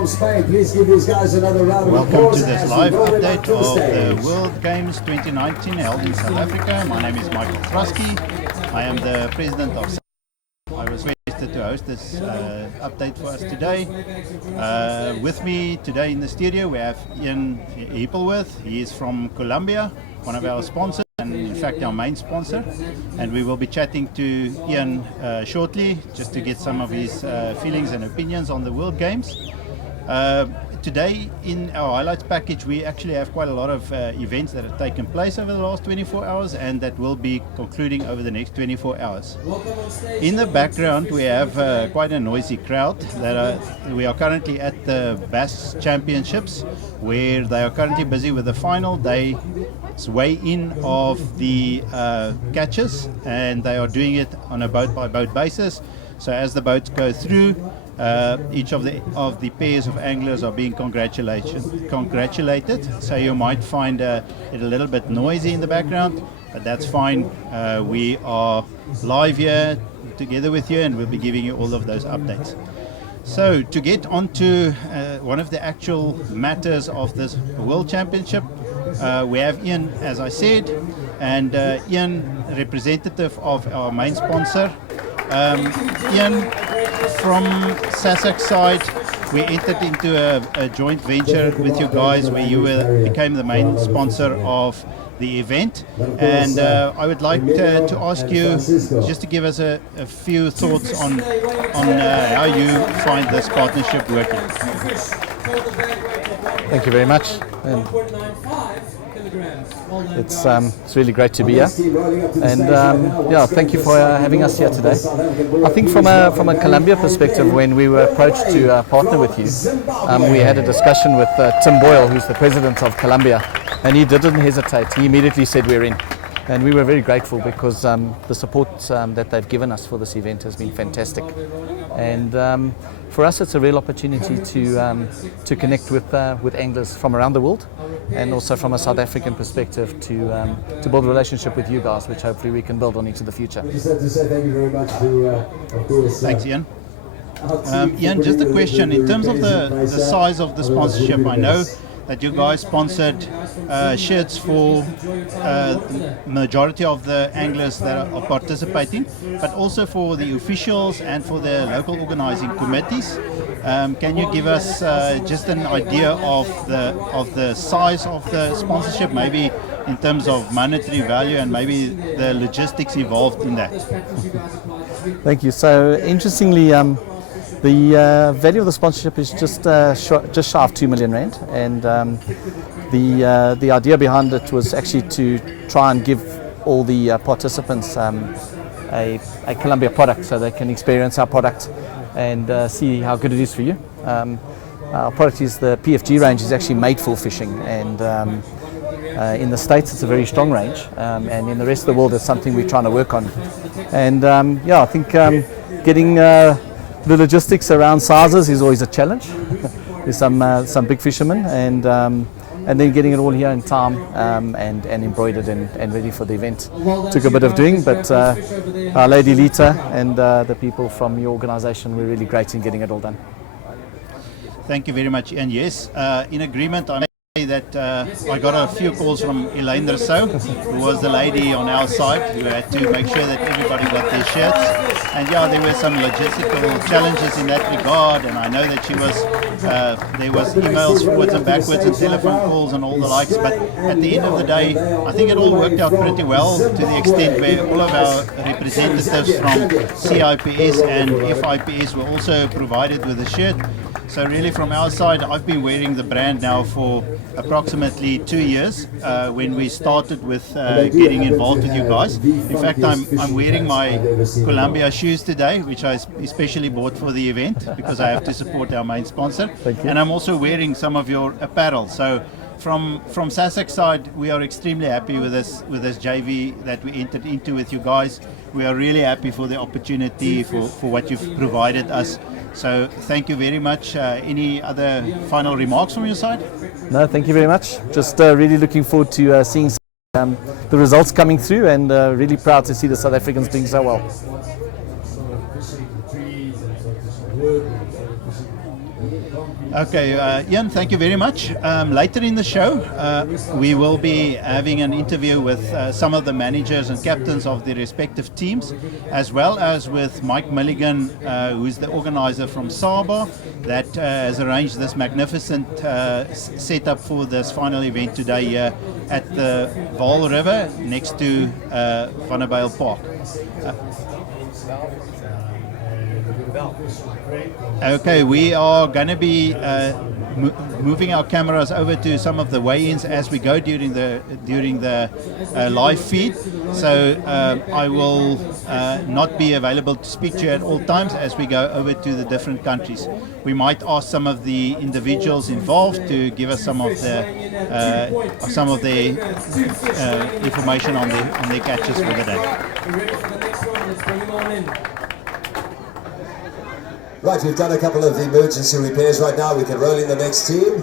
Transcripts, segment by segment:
from Spain. Please give these guys another round of applause. Welcome to this live update of the World Games 2019 held in South Africa. My name is Michael Trusky. I am the president of South Africa. I was requested to host this update for us today. With me today in the studio we have Ian Heppelworth. He is from Colombia, one of our sponsors, and in fact our main sponsor, and we will be chatting to Ian shortly just to get some of his feelings and opinions on the World Games. Today in our highlights package we actually have quite a lot of events that have taken place over the last 24 hours and that will be concluding over the next 24 hours. In the background we have quite a noisy crowd. We are currently at the BAS Championships, where they are currently busy with the final day's weigh-in of the catches, and they are doing it on a boat-by-boat basis. So as the boats go through, each of the pairs of anglers are being congratulated. So you might find it a little bit noisy in the background, but that's fine. We are live here together with you, and we'll be giving you all of those updates. So to get onto one of the actual matters of this World Championship, we have Ian, as I said, and Ian, representative of our main sponsor. Ian, from SASAC's side, we entered into a joint venture with you guys where you became the main sponsor of the event, and I would like to ask you just to give us a few thoughts on how you find this partnership working. Thank you very much. It's really great to be here, and yeah, thank you for having us here today. I think from a Colombia perspective, when we were approached to partner with you, we had a discussion with Tim Boyle, who's the president of Colombia, and he didn't hesitate. He immediately said we're in, and we were very grateful because the support that they've given us for this event has been fantastic. And for us, it's a real opportunity to connect with anglers from around the world, and also from a South African perspective to build a relationship with you guys, which hopefully we can build on into the future. Just have to say thank you very much to, of course. Thanks, Ian. Ian, just a question in terms of the size of the sponsorship. I know that you guys sponsored shirts for majority of the anglers that are participating, but also for the officials and for the local organizing committees. Can you give us just an idea of the size of the sponsorship, maybe in terms of monetary value and maybe the logistics involved in that? Thank you. So interestingly, the value of the sponsorship is just shy of 2 million rand, and the idea behind it was actually to try and give all the participants a Colombia product, so they can experience our product and see how good it is for you. Our product is the PFG range, is actually made for fishing, and in the States it's a very strong range, and in the rest of the world it's something we're trying to work on. And yeah, I think getting the logistics around sizes is always a challenge. There's some big fishermen, and then getting it all here in time and embroidered and ready for the event took a bit of doing, but our lady Lita and the people from your organisation were really great in getting it all done. Thank you very much, Ian. Yes, in agreement, I may say that I got a few calls from Elaine Rousseau, who was the lady on our side who had to make sure that everybody got their shirts. And yeah, there were some logistical challenges in that regard, and I know that there was emails forwards and backwards and telephone calls and all the likes, but at the end of the day, I think it all worked out pretty well, to the extent where all of our representatives from CIPS and FIPS were also provided with a shirt. So really from our side, I've been wearing the brand now for approximately 2 years, when we started with getting involved with you guys. In fact, I'm wearing my Colombia shoes today, which I especially bought for the event because I have to support our main sponsor. And I'm also wearing some of your apparel. So from SASAC's side, we are extremely happy with this JV that we entered into with you guys. We are really happy for the opportunity, for what you've provided us. So thank you very much. Any other final remarks from your side? No, thank you very much. Just really looking forward to seeing the results coming through, and really proud to see the South Africans doing so well. Okay, Ian, thank you very much. Later in the show, we will be having an interview with some of the managers and captains of the respective teams, as well as with Mike Milligan, who is the organizer from Saba, that has arranged this magnificent setup for this final event today here at the Vaal River next to Vanderbijl Park. Okay, we are going to be moving our cameras over to some of the weigh-ins as we go during the live feed. So I will not be available to speak to you at all times as we go over to the different countries. We might ask some of the individuals involved to give us some of the information on their catches for the day. Right, we've done a couple of emergency repairs right now. We can roll in the next team.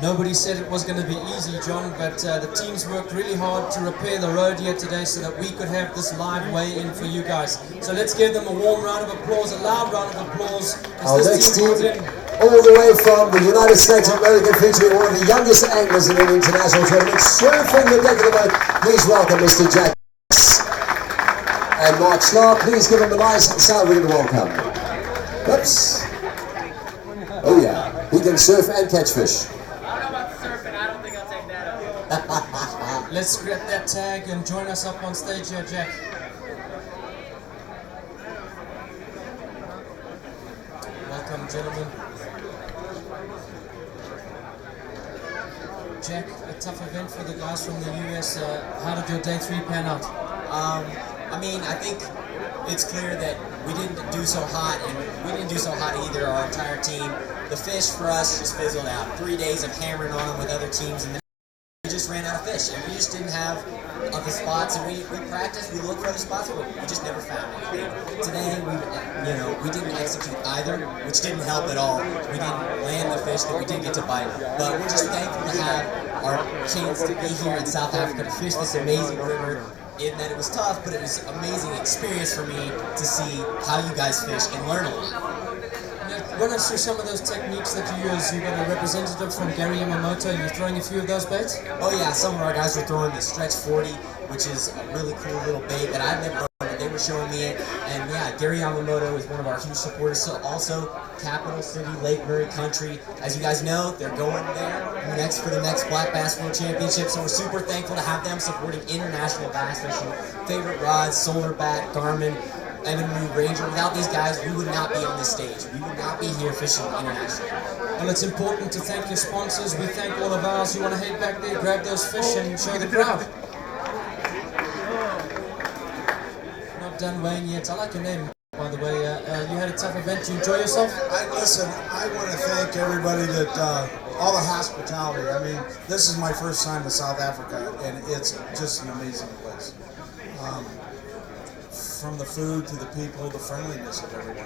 Nobody said it was going to be easy, John, but the teams worked really hard to repair the road here today so that we could have this live weigh-in for you guys. So let's give them a warm round of applause, a loud round of applause. Our next team, all the way from the United States of America, featuring one of the youngest anglers in an international tournament, surfing the deck of the boat. Please welcome Mr. Jack and Mark Schlar. Please give them a nice sound-ringing welcome. Oops. Oh yeah, he can surf and catch fish. I don't know about surfing, I don't think I'll take that up. Let's grab that tag and join us up on stage here, Jack. Welcome, gentlemen. Jack, a tough event for the guys from the US. How did your day 3 pan out? I mean, I think it's clear that we didn't do so hot, and we didn't do so hot either, our entire team. The fish for us just fizzled out. 3 days of hammering on them with other teams, and then we just ran out of fish, and we just didn't have the spots, and we practiced, we looked for other spots, but we just never found anything. Today, we didn't execute either, which didn't help at all. We didn't land the fish that we did get to bite, but we're just thankful to have our chance to be here in South Africa to fish this amazing river. In that it was tough, but it was an amazing experience for me to see how you guys fish and learn a lot. Run us through some of those techniques that you use. You've got a representative from Gary Yamamoto. You're throwing a few of those baits? Oh yeah, some of our guys were throwing the Stretch 40, which is a really cool little bait that I've never thrown, but they were showing me it. And yeah, Gary Yamamoto is one of our huge supporters. So also, Capital City, Lake Murray Country. As you guys know, they're going there next for the next Black Bass World Championship. So we're super thankful to have them supporting international bass fishing. Favorite rods, Solarbat, Garmin, Evinrude, Ranger. Without these guys, we would not be on this stage. We would not be here fishing internationally. Well, it's important to thank your sponsors. We thank all of ours. You want to head back there, grab those fish, and show the crowd. Not done weighing yet. I like your name, by the way. You had a tough event. Did you enjoy yourself? Listen, I want to thank everybody that, all the hospitality. I mean, this is my first time in South Africa, and it's just an amazing place. From the food to the people, the friendliness of everyone,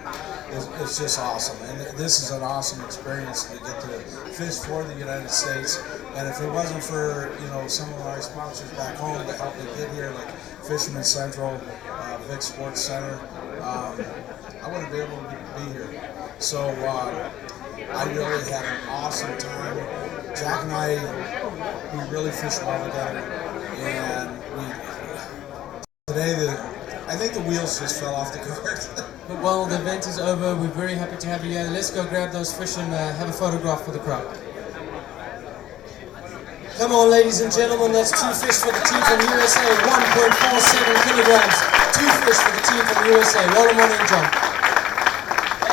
it's just awesome. And this is an awesome experience to get to fish for the United States. And if it wasn't for, some of our sponsors back home to help me get here, like Fisherman Central, Vic Sports Center, I wouldn't be able to be here. So I really had an awesome time. Jack and I, we really fished well together. And today, I think the wheels just fell off the cart. But while the event is over, we're very happy to have you here. Let's go grab those fish and have a photograph for the crowd. Come on, ladies and gentlemen, that's 2 fish for the team from USA, 1.47 kilograms. 2 fish for the team from USA. Roll them on in, John.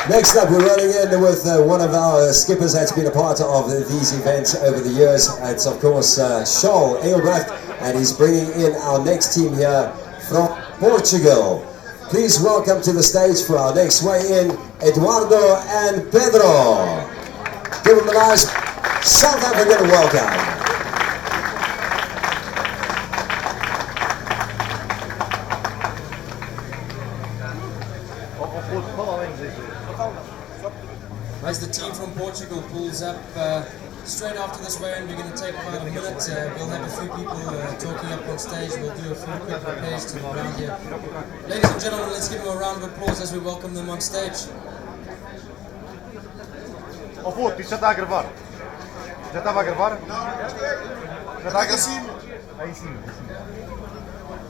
Next up, we're running in with one of our skippers that's been a part of these events over the years. It's, of course, Charles Engelbrecht, and he's bringing in our next team here from Portugal. Please welcome to the stage for our next weigh-in, Eduardo and Pedro. Give them a nice South African welcome. As the team from Portugal pulls up straight after this weigh-in, we're going to take about a minute. We'll have a few people talking up on stage. We'll do a few quick repairs to the ground here. Ladies and gentlemen, let's give them a round of applause as we welcome them on stage. Ó puto, isto já está a gravar. Já estava a gravar? Já está a gravar? Aí sim.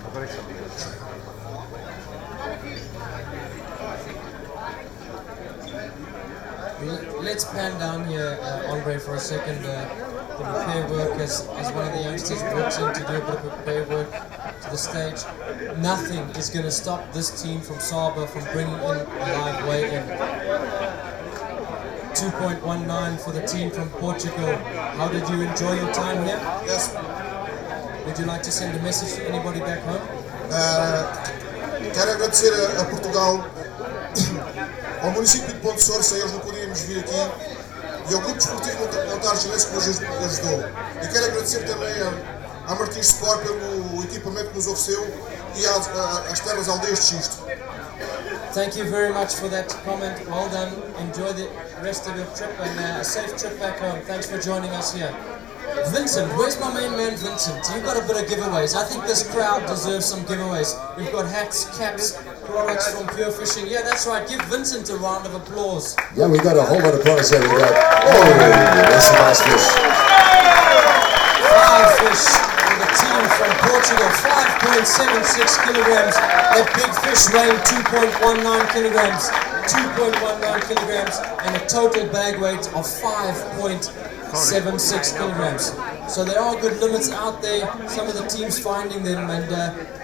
Agora é que está. Let's pan down here, Andre, for a second. The repair work as one of the youngsters walks in to do a bit of repair work to the stage. Nothing is going to stop this team from Saba from bringing in a live weigh-in. 2.19 for the team from Portugal. How did you enjoy your time here? Yes. Would you like to send a message to anybody back home? Quero agradecer a Portugal, ao município de Ponte Soura, sem eles não podíamos vir aqui, e ao Clube Desportivo Montargilense que nos ajudou. E quero agradecer também à Martins Sport pelo equipamento que nos ofereceu e às terras aldeias de Xisto. Thank you very much for that comment. Well done. Enjoy the rest of your trip and a safe trip back home. Thanks for joining us here. Vincent, where's my main man Vincent? You've got a bit of giveaways. I think this crowd deserves some giveaways. We've got hats, caps, products from Pure Fishing. Yeah, that's right. Give Vincent a round of applause. Yeah, we got a whole lot of products here. We got, that's a nice fish. 5 fish for the team from Portugal, 5.76 kilograms. That big fish weighing 2.19 kilograms, 2.19 kilograms, and a total bag weight of 5.76 kilograms. So there are good limits out there, some of the teams finding them, and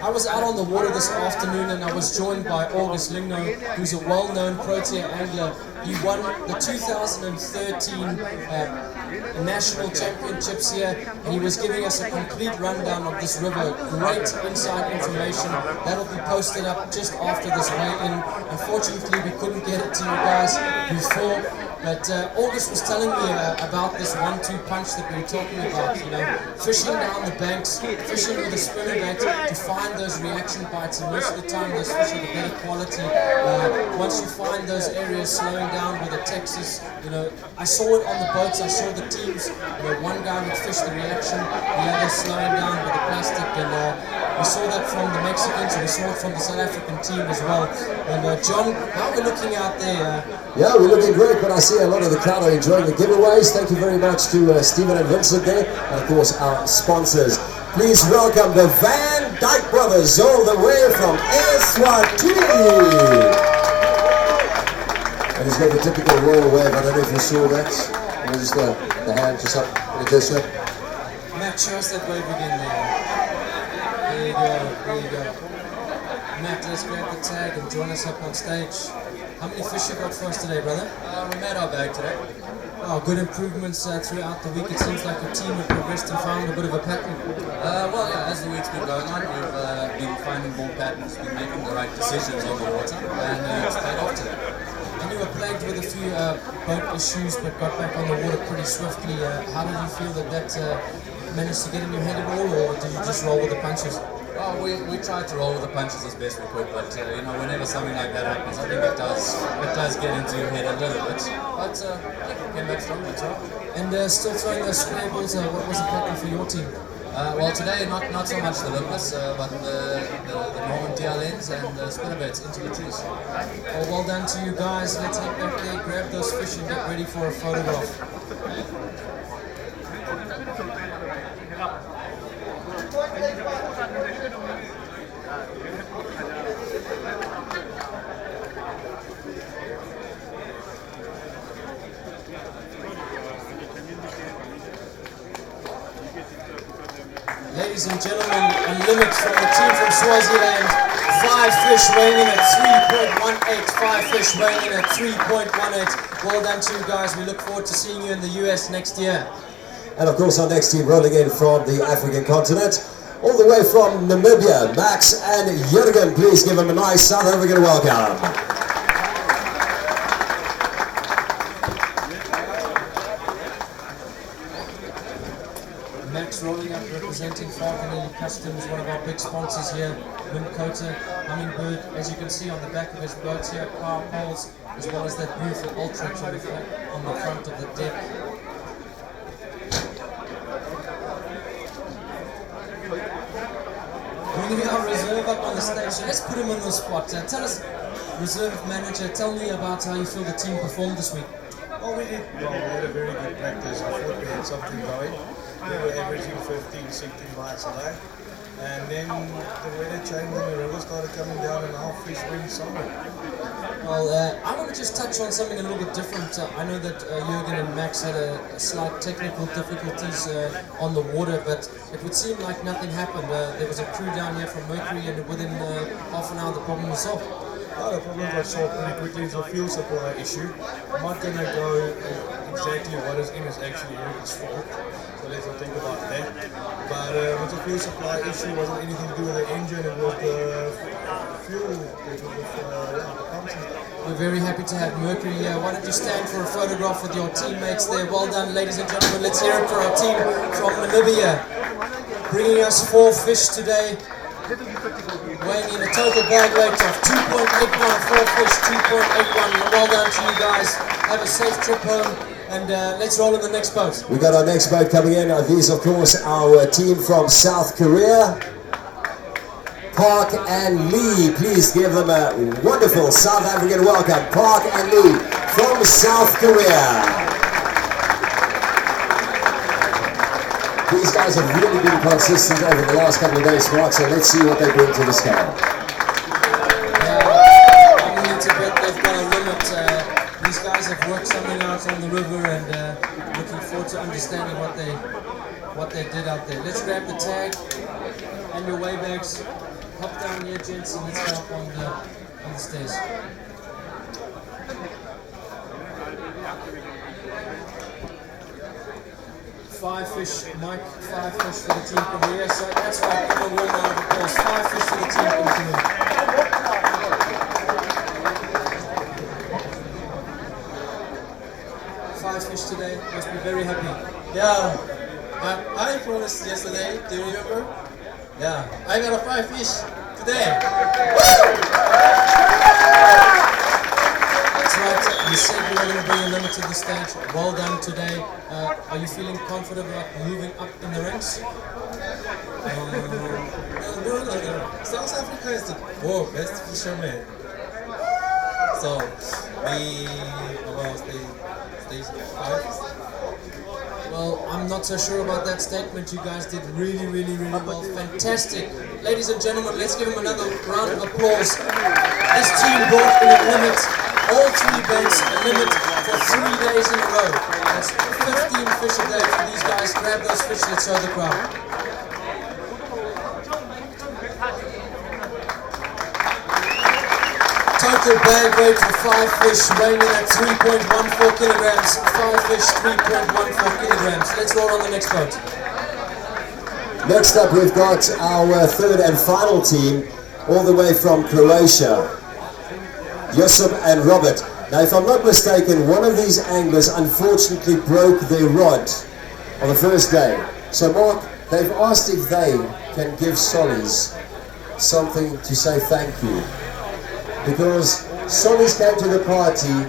I was out on the water this afternoon and I was joined by August Lingno, who's a well-known Protea angler. He won the 2013 National Championships here, and he was giving us a complete rundown of this river. Great inside information. That'll be posted up just after this weigh-in. Unfortunately, we couldn't get it to you guys before, but August was telling me about this 1-2 punch that we were talking about, you know, fishing down the banks, fishing with a spinnerbait to find those reaction bites, and most of the time those fish are the better quality. Once you find those areas slowing down with a Texas, you know, I saw it on the boats, I saw the teams, you know, one guy would fish the reaction, the other slowing down with the plastic, and we saw that from the Mexicans, and we saw it from the South African team as well. And John, how are we looking out there? Yeah, we're looking great, but I see a lot of the crowd are enjoying the giveaways. Thank you very much to Stephen and Vincent there, and of course our sponsors. Please welcome the Van Dyke Brothers all the way from Eswatini. And he's got the typical roll wave. I don't know if you saw that. Just the hand just up in the distance. Matt, show us that wave again there. There you go, there you go. Matt, let's grab the tag and join us up on stage. How many fish you got for us today, brother? We made our bag today. Oh, good improvements throughout the week. It seems like your team have progressed and found a bit of a pattern. Well, yeah, as the week's been going on, we've been finding more patterns, been making the right decisions on the water, and it's paid off today. And you were plagued with a few boat issues, but got back on the water pretty swiftly. How did you feel that managed to get in your head at all, or did you just roll with the punches? Oh, we tried to roll with the punches as best we could, but you know, whenever something like that happens, I think it does get into your head a little bit. But yeah, came back strong, that's right. And still throwing those square balls, what was the pattern for your team? Well, today not so much the lipless, but the Norman DLNs and the spinnerbaits into the trees. Well done to you guys. Let's head back there, grab those fish and get ready for a photograph. Ladies and gentlemen, a limit from the team from Swaziland. 5 fish weighing in at 3.18. 5 fish weighing in at 3.18. Well done to you guys. We look forward to seeing you in the US next year. And of course our next team rolling in from the African continent, all the way from Namibia, Max and Jurgen. Please give them a nice South African welcome. Max rolling up, representing Falconelli Customs, one of our big sponsors here. Windcoter, Hummingbird, as you can see on the back of his boats here, power poles, as well as that beautiful Ultrex on the front of the deck. Bringing our reserve up on the stage, so let's put him on the spot. Tell us, reserve manager, tell me about how you feel the team performed this week. Well, we had a very good practice. I thought we had something going. We were averaging 15, 16 bites a day. And then the weather changed and the river started coming down and our fish went somewhere. Well, I want to just touch on something a little bit different. I know that Jürgen and Max had a slight technical difficulties on the water, but it would seem like nothing happened. There was a crew down here from Mercury, and within half an hour the problem was solved. The problem got solved pretty quickly. It's a fuel supply issue. I'm not going to go exactly what is in is actually Jürgen's fault, so let's not think about that. But with the fuel supply issue, it wasn't anything to do with the engine, it was the fuel, it was the pumps. We're very happy to have Mercury here. Why don't you stand for a photograph with your teammates there? Well done, ladies and gentlemen. Let's hear it for our team from Namibia. Bringing us 4 fish today. Weighing in a total bag weight of 2.81, 4 fish, 2.81. Well done to you guys. Have a safe trip home, and let's roll in the next boat. We got our next boat coming in. These, of course, our team from South Korea. Park and Lee. Please give them a wonderful South African welcome. Park and Lee from South Korea. These guys have really been consistent over the last couple of days, Mark, so let's see what they bring to the scale. I'm willing to bet they've got a limit. These guys have worked something out on the river, and looking forward to understanding what they did out there. Let's grab the tag and your weigh bags. Hop down here, gents, and let's go up on the stairs. Five fish, Mike, 5 fish for the team from here. So that's right, give a warm round of applause. 5 fish for the team from here. 5 fish today, must be very happy. Yeah, I promised yesterday, do you remember? Yeah, I got a 5 fish today. That's right, you said you were going to bring a limit to the stage. Well done today. Are you feeling confident about moving up in the ranks? No. South Africa is the world best fisherman. So, we will stay 5. Well, I'm not so sure about that statement. You guys did really, really, really well. Fantastic. Ladies and gentlemen, let's give them another round of applause. This team brought in a limit, all 3 boats, a limit for 3 days in a row. That's 15 fish a day for these guys. Grab those fish, let's show the crowd. Total bag weight for 5 fish, weighing in at 3.14 kilograms. 5 fish, 3.14 kilograms. Let's roll on the next boat. Next up, we've got our third and final team, all the way from Croatia. Josip and Robert. Now, if I'm not mistaken, one of these anglers unfortunately broke their rod on the first day. So, Mark, they've asked if they can give Solis something to say thank you. Because Solis came to the party.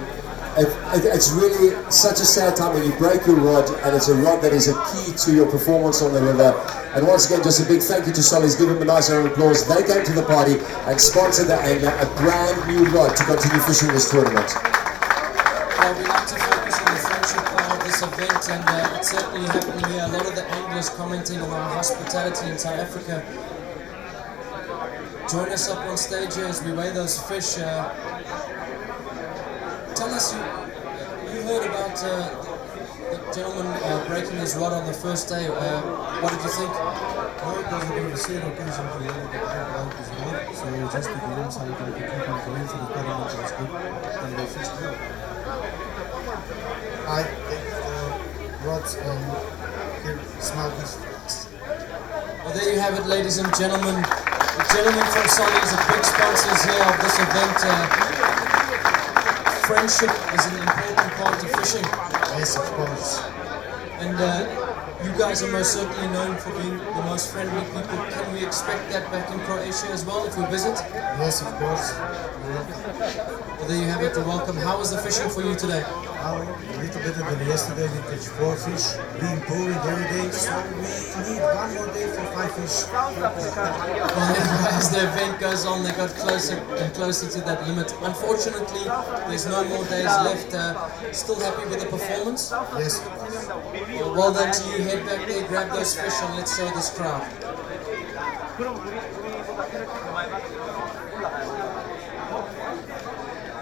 It's really such a sad time when you break your rod, and it's a rod that is a key to your performance on the river. And once again, just a big thank you to Solis. Give them a nice round of applause. They came to the party and sponsored the angler a brand new rod to continue fishing this tournament. Well, we like to focus on the friendship part of this event, and it's certainly happening here. A lot of the anglers commenting on our hospitality in South Africa. Join us up on stage here as we weigh those fish. Tell us, you heard about the gentleman breaking his rod on the first day. What did you think? Well, it was a bit of a sad occasion for him to break his rod, so just to give him something to keep him going for the tournament was good, and they fished well. I think the rods here smell good for us. Well, there you have it, ladies and gentlemen. The gentlemen from Solis are big sponsors here of this event. Friendship is an important part of fishing. Yes, of course. And you guys are most certainly known for being the most friendly people. Can we expect that back in Croatia as well if we visit? Yes, of course. Well, there you have it, you're welcome. How was the fishing for you today? now, a little better than yesterday. We catch 4 fish. We improving every day, so we need 1 more day for 5 fish. Well, as the event goes on, they got closer and closer to that limit. Unfortunately, there's no more days left. Still happy with the performance? Yes. Well done to you. Head back there, grab those fish, and let's show this crowd.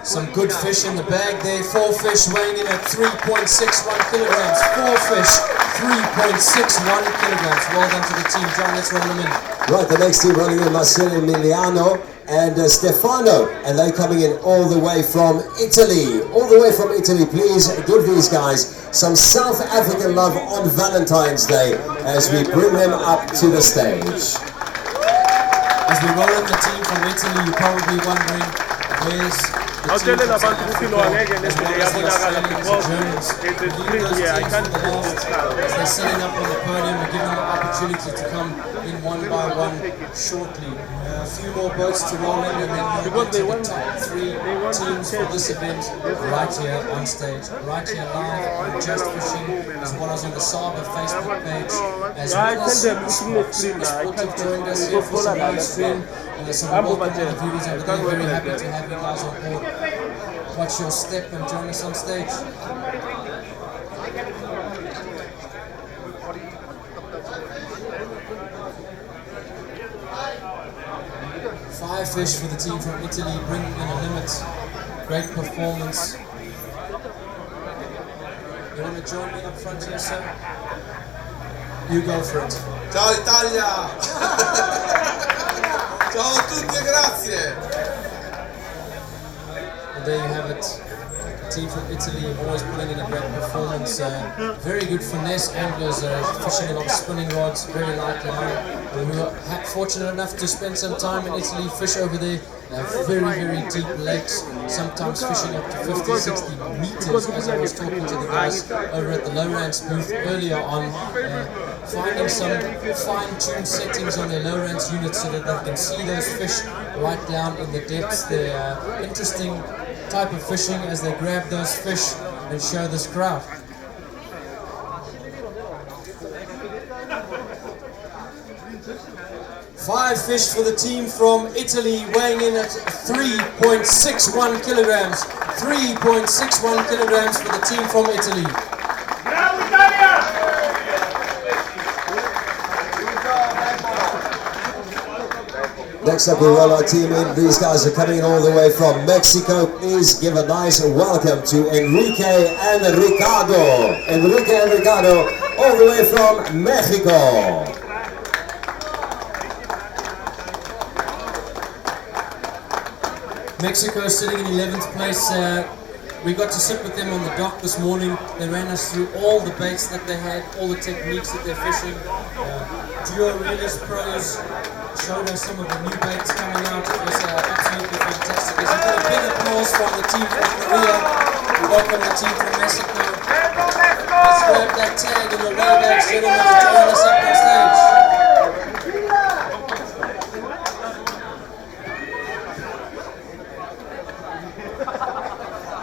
Some good fish in the bag there. 4 fish weighing in at 3.61 kilograms. 4 fish, 3.61 kilograms. Well done to the team. John, let's roll them in. Right, the next team running in, Marcelo Emiliano and Stefano, and they're coming in all the way from Italy. All the way from Italy. Please give these guys some South African love on Valentine's Day as we bring them up to the stage. As we roll in the team from Italy, you're probably wondering where's the team from South Africa, as well as the Australians and Germans. As they're sitting up on the podium, we're giving them the opportunity to come in one by one shortly. A few more boats to roll in, and then we'll get to the top 3 teams for this event right here on stage, right here live on Just Fishing, as well as on the Saba Facebook page, as well as Supersport. Supersport have joined us here for some live stream. So welcome all the viewers over there. Very happy to have you guys on board. Watch your step and join us on stage. Five fish for the team from Italy, bringing in a limit. Great performance. You want to join me up front here, sir? You go for it. Ciao Italia! Ciao a tutti e grazie! And there you have it. The team from Italy always putting in a great performance. Very good finesse anglers, fishing a lot of spinning rods, very light line. We were fortunate enough to spend some time in Italy, fish over there. Very, very deep lakes, sometimes fishing up to 50, 60 meters, as I was talking to the guys over at the Lowrance booth earlier on, finding some fine-tuned settings on their Lowrance units so that they can see those fish right down in the depths. They're interesting type of fishing as they grab those fish and show this crowd. Five fish for the team from Italy, weighing in at 3.61 kilograms. 3.61 kilograms for the team from Italy. Next up, we roll our team in. These guys are coming in all the way from Mexico. Please give a nice welcome to Enrique and Ricardo. Enrique and Ricardo, all the way from Mexico. Mexico sitting in 11th place. We got to sit with them on the dock this morning. They ran us through all the baits that they had, all the techniques that they're fishing. Duo Realist Pros showed us some of the new baits coming out. It was absolutely fantastic. Let's give a big applause from the team from Korea. We welcome the team from Mexico. Let's grab that tag in your way back, gentlemen, and join us up on stage.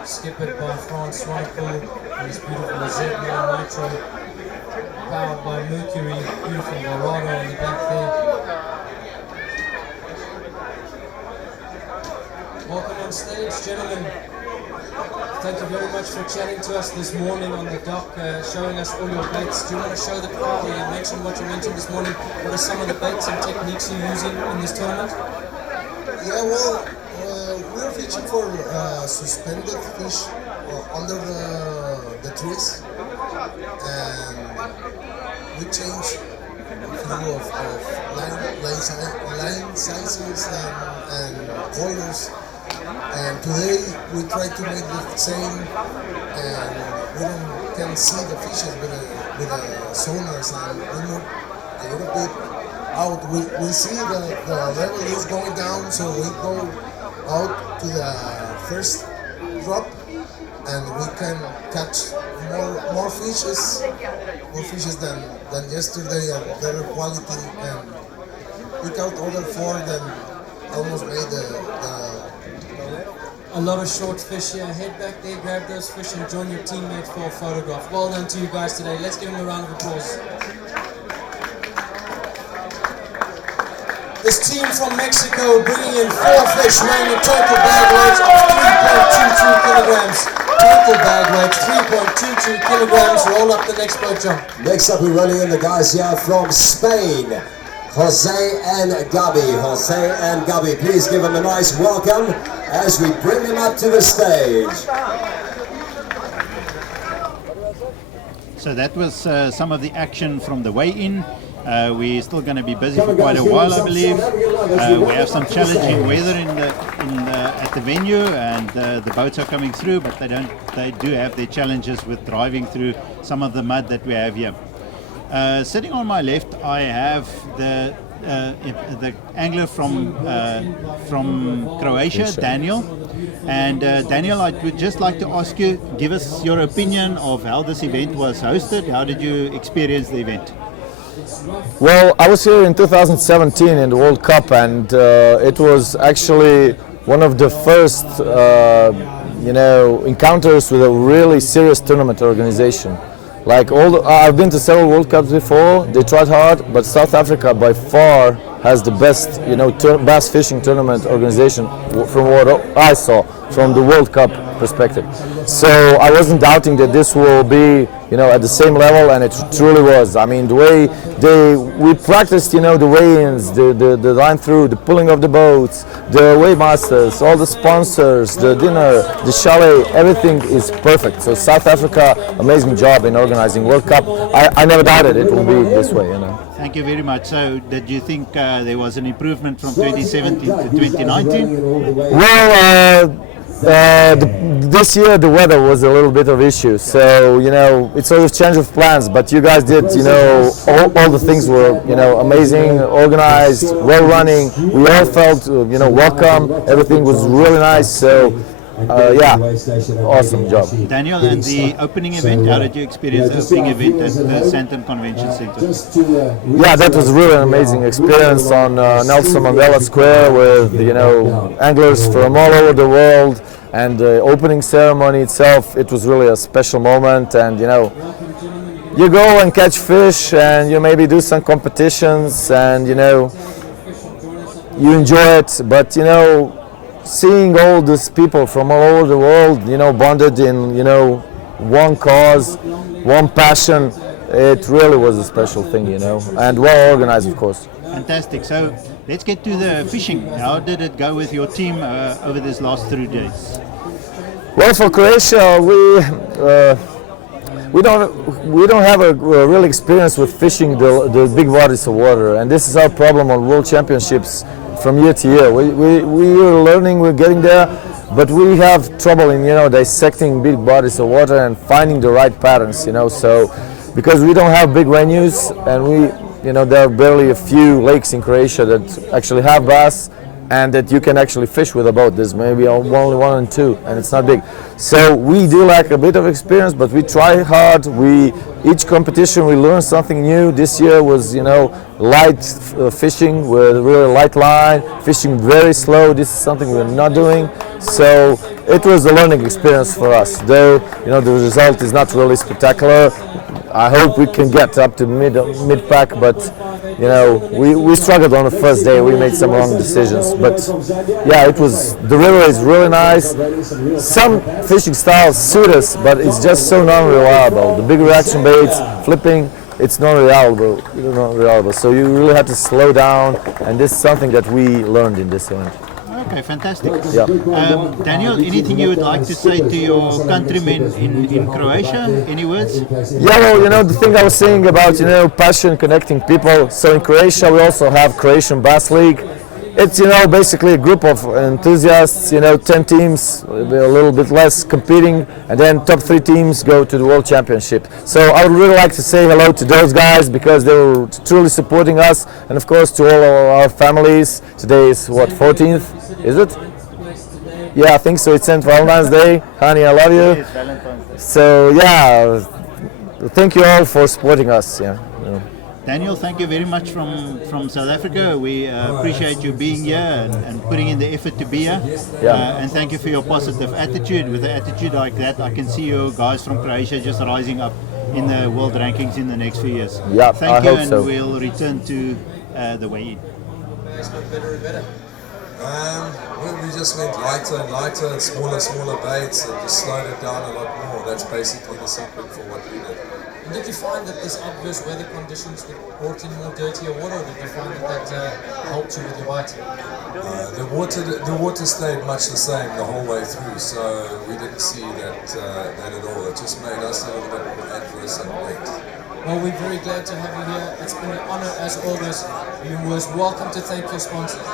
Skippered by Franz Swanepoel and his beautiful Z9 Nitro, powered by Mercury, beautiful Dorado on the back there. Welcome on stage, gentlemen. Thank you very much for chatting to us this morning on the dock, showing us all your baits. Do you want to show the crowd? You mentioned what you mentioned this morning. What are some of the baits and techniques you're using in this tournament? Yeah, well, we're fishing for suspended fish under the trees, and we change a few of line sizes and colors. And today we try to make the same, and we can see the fishes with the sonars, and we move a little bit out. We see the level is going down, so we go out to the first drop, and we can catch more fishes than yesterday, and better quality, and we caught other 4 that almost made the a lot of short fish here. Head back there, grab those fish, and join your teammate for a photograph. Well done to you guys today. Let's give them a round of applause. This team from Mexico bringing in 4 fish weighing a total bag weight of 3.22 kilograms. Total bag weight 3.22 kilograms. Roll up the next boat, John. Next up, we're running in the guys here from Spain, Jose and Gabi. Jose and Gabi, please give them a nice welcome as we bring them up to the stage. So that was some of the action from the weigh-in. We're still going to be busy for quite a while, I believe. We have some challenging weather at the venue, and the boats are coming through, but they do have their challenges with driving through some of the mud that we have here. Sitting on my left, I have the angler from Croatia, Daniel. And Daniel, I would just like to ask you, give us your opinion of how this event was hosted. How did you experience the event? Well, I was here in 2017 in the World Cup, and it was actually one of the first, encounters with a really serious tournament organization. Like I've been to several World Cups before. They tried hard, but South Africa by far has the best, bass fishing tournament organization from what I saw from the World Cup perspective. So I wasn't doubting that this will be, at the same level, and it truly was. I mean, the way we practiced, the weigh-ins, the line through, the pulling of the boats, the weighmasters, all the sponsors, the dinner, the chalet, everything is perfect. So South Africa, amazing job in organizing World Cup. I never doubted it will be this way, Thank you very much. So, did you think there was an improvement from 2017 to 2019? Well, this year the weather was a little bit of issue, so it's always change of plans. But you guys did, all the things were, amazing, organized, well running. We all felt, welcome. Everything was really nice. So. Awesome job. Daniel, and the opening event, how did you experience the opening event at the Sandton Convention Center? Yeah, that was really an amazing experience on Nelson Mandela Square with, anglers from all over the world, and the opening ceremony itself, it was really a special moment. And, you go and catch fish, and you maybe do some competitions, and, you enjoy it, but, seeing all these people from all over the world, bonded in, one cause, one passion, it really was a special thing, and well organized, of course. Fantastic. So let's get to the fishing. How did it go with your team over these last 3 days? Well, for Croatia, we don't have a real experience with fishing the big bodies of water, and this is our problem on World Championships. From year to year, we are learning, we're getting there, but we have trouble in dissecting big bodies of water and finding the right patterns. So because we don't have big venues, and there are barely a few lakes in Croatia that actually have bass and that you can actually fish with a boat. There's maybe only 1 and 2, and it's not big. So we do lack a bit of experience, but we try hard. Each competition we learn something new. This year was, light fishing with a really light line, fishing very slow. This is something we're not doing. So it was a learning experience for us. Though, the result is not really spectacular. I hope we can get up to mid pack, but we struggled on the first day. We made some wrong decisions, but yeah, the river is really nice. Some fishing styles suit us, but it's just so non-reliable. The big reaction baits, flipping, it's non-reliable. So you really have to slow down, and this is something that we learned in this event. Okay, fantastic. Yeah. Daniel, anything you would like to say to your countrymen in Croatia? Any words? Yeah, well, the thing I was saying about, passion, connecting people. So in Croatia, we also have Croatian Bass League. It's, basically a group of enthusiasts, 10 teams, a little bit less competing, and then top 3 teams go to the World Championship. So I would really like to say hello to those guys because they were truly supporting us, and of course to all of our families. Today is, 14th, is it? Yeah, I think so. It's St. Valentine's Day. Honey, I love you. So, yeah, thank you all for supporting us. Yeah. Daniel, thank you very much from South Africa. We appreciate you being here and putting in the effort to be here. And thank you for your positive attitude. With an attitude like that, I can see you guys from Croatia just rising up in the world rankings in the next few years. Yeah, thank I you, hope and so. we'll return to the weigh-in. Better and better. Well, we just went lighter and lighter and smaller baits and just slowed it down a lot more. That's basically the secret for what we did. And did you find that this adverse weather conditions brought in more dirtier water, or did you find that helped you with your bite? The water stayed much the same the whole way through, so we didn't see that at all. It just made us a little bit more adverse and wet. Well, we're very glad to have you here. It's been an honor as always. You're most welcome to thank your sponsors.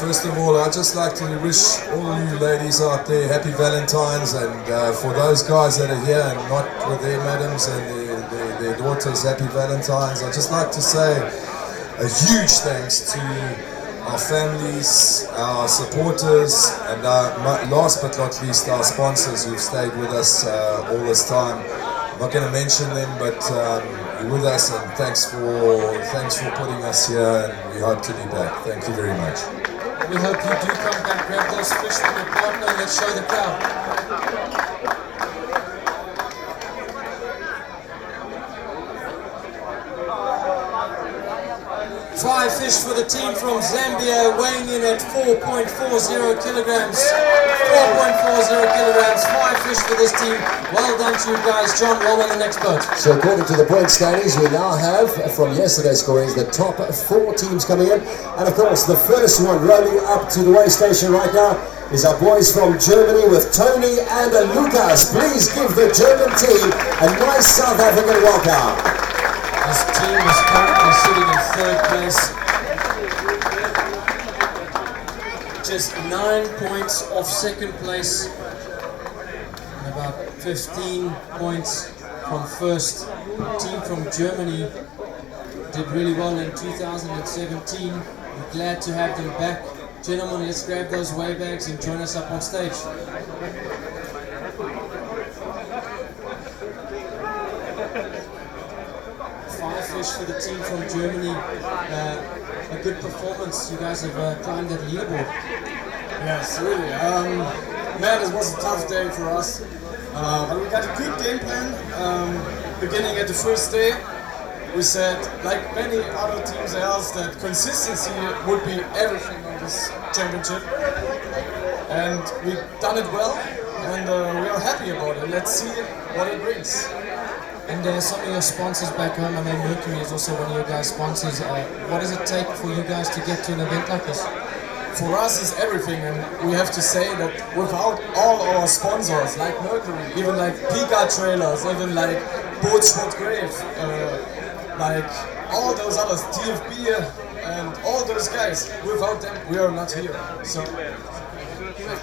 First of all, I'd just like to wish all you ladies out there happy Valentine's, and for those guys that are here and not with their madams and their daughters, happy Valentine's. I'd just like to say a huge thanks to our families, our supporters, and last but not least our sponsors who've stayed with us all this time. I'm not going to mention them, but you're with us, and thanks for putting us here, and we hope to be back. Thank you very much. We hope you do come back, grab those fish from your partner, and let's show the crowd. 5 fish for the team from Zambia, weighing in at 4.40 kilograms. 4.40 kilograms, 5 fish for this team. Well done to you guys. John, roll on the next boat. So according to the point standings, we now have, from yesterday's scorings, the top 4 teams coming in. And of course, the first one rolling up to the weigh station right now is our boys from Germany with Tony and Lucas. Please give the German team a nice South African welcome. This team is currently sitting in 3rd place. Just 9 points off 2nd place. And about 15 points from 1st. Team from Germany did really well in 2017. We're glad to have them back. Gentlemen, let's grab those weigh bags and join us up on stage. Fish for the team from Germany. A good performance. You guys have climbed that leaderboard. Yes, really. Man, it was a tough day for us. But we got a good game plan. Beginning at the first day, we said, like many other teams else, that consistency would be everything on this championship. And we've done it well, and we are happy about it. Let's see what it brings. And some of your sponsors back home, I know Mercury is also one of your guys' sponsors. What does it take for you guys to get to an event like this? For us, it's everything, and we have to say that without all our sponsors, like Mercury, even like Pika Trailers, even like Bootsport Grave, like all those others, TFB, and all those guys, without them, we are not here. So.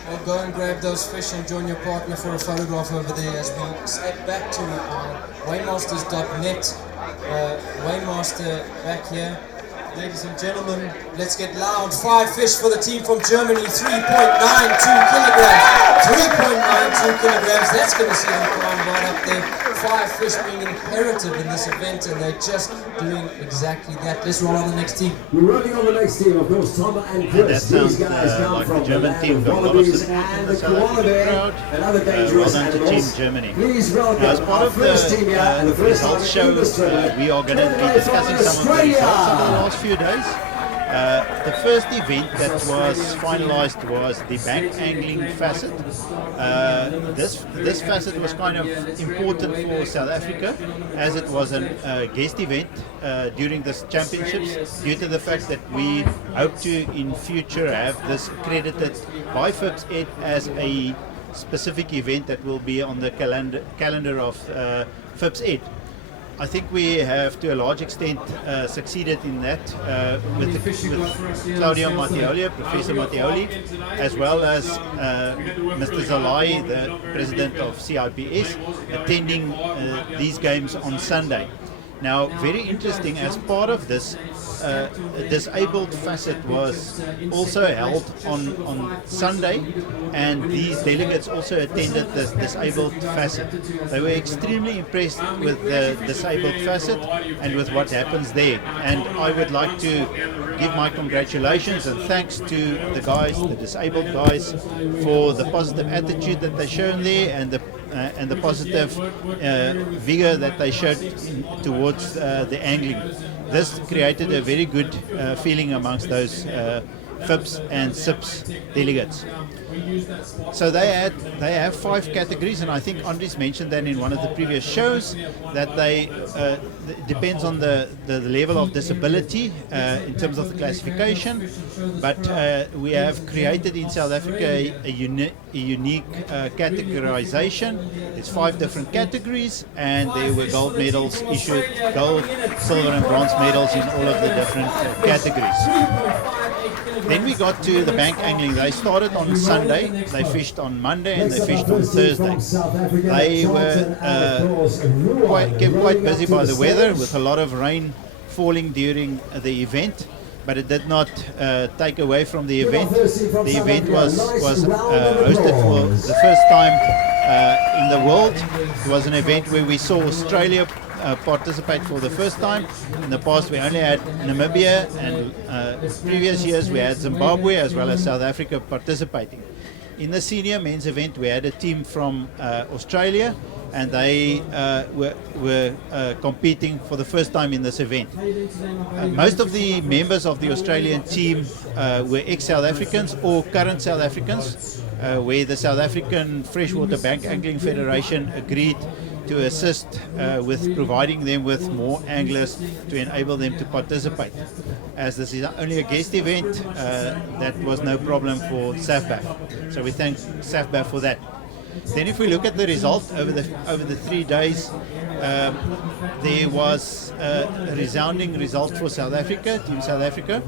Well, go and grab those fish and join your partner for a photograph over there as we step back to weighmasters.net. Weighmaster back here. Ladies and gentlemen, let's get loud. 5 fish for the team from Germany, 3.92 kilograms. 3.92 kilograms, that's going to see them climb right up there. 5 fish being imperative in this event, and they're just doing exactly that. Let's roll on the next team. We're running on the next team, of course, Tom and Chris. These guys come like from the German team, got a lot of support in the South African crowd. Well done to Team Germany. Please welcome as part of the results show, we are going to be discussing some of the results in the last few days. The first event that was finalized was the bank angling facet. This facet was kind of important for South Africa, as it was a guest event during the championships, due to the fact that we hope to in future have this accredited by FIPS Ed as a specific event that will be on the calendar of FIPS Ed. I think we have, to a large extent, succeeded in that with Claudio Mattioli, Professor Mattioli, as well as Mr. Zalai, the president of CIPS, attending these games on Sunday. Now, very interesting, as part of this, a disabled facet was also held on Sunday, and these delegates also attended this disabled facet. They were extremely impressed with the disabled facet and with what happens there. And I would like to give my congratulations and thanks to the guys, the disabled guys, for the positive attitude that they shown there and the positive vigor that they showed towards the angling. This created a very good feeling amongst those FIPS and SIPS delegates. So they have 5 categories, and I think Andries mentioned that in one of the previous shows, that they depends on the level of disability in terms of the classification, but we have created in South Africa a unique categorization. It's 5 different categories, and there were gold medals issued, gold, silver and bronze medals in all of the different categories. Then we got to the bank angling. They started on Sunday, they fished on Monday, and they fished on Thursday. They were kept quite busy by the weather, with a lot of rain falling during the event, but it did not take away from the event. The event was hosted for the first time in the world. It was an event where we saw Australia participate for the first time. In the past we only had Namibia, and previous years we had Zimbabwe as well as South Africa participating. In the senior men's event we had a team from Australia, and they were competing for the first time in this event. Most of the members of the Australian team were ex-South Africans or current South Africans, where the South African Freshwater Bank Angling Federation agreed to assist with providing them with more anglers to enable them to participate. As this is only a guest event, that was no problem for SAFBAF. So we thank SAFBAF for that. Then if we look at the result over the 3 days, there was a resounding result for South Africa, Team South Africa.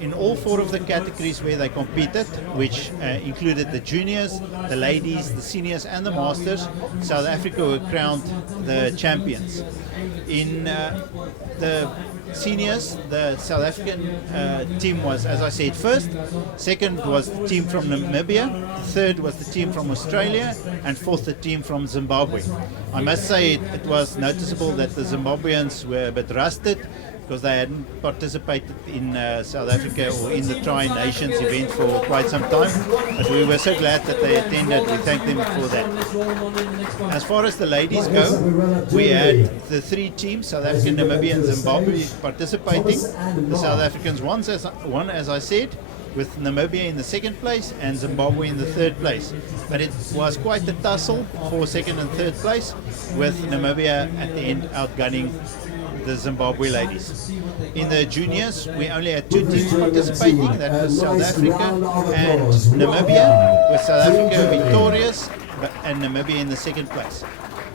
In all 4 of the categories where they competed, which included the juniors, the ladies, the seniors and the masters, South Africa were crowned the champions. In the seniors, the South African team was, as I said, first. Second was the team from Namibia. Third was the team from Australia. And fourth, the team from Zimbabwe. I must say it was noticeable that the Zimbabweans were a bit rusted, because they hadn't participated in South Africa or in the Tri-Nations event for quite some time. But we were so glad that they attended. We thank them for that. As far as the ladies go, we had the 3 teams, South Africa, Namibia and Zimbabwe, participating. The South Africans won, as I said, with Namibia in the 2nd place and Zimbabwe in the 3rd place. But it was quite a tussle for 2nd and 3rd place, with Namibia at the end outgunning the Zimbabwe ladies. In the juniors, we only had 2 teams participating. That was South Africa and Namibia, with South Africa victorious and Namibia in the 2nd place.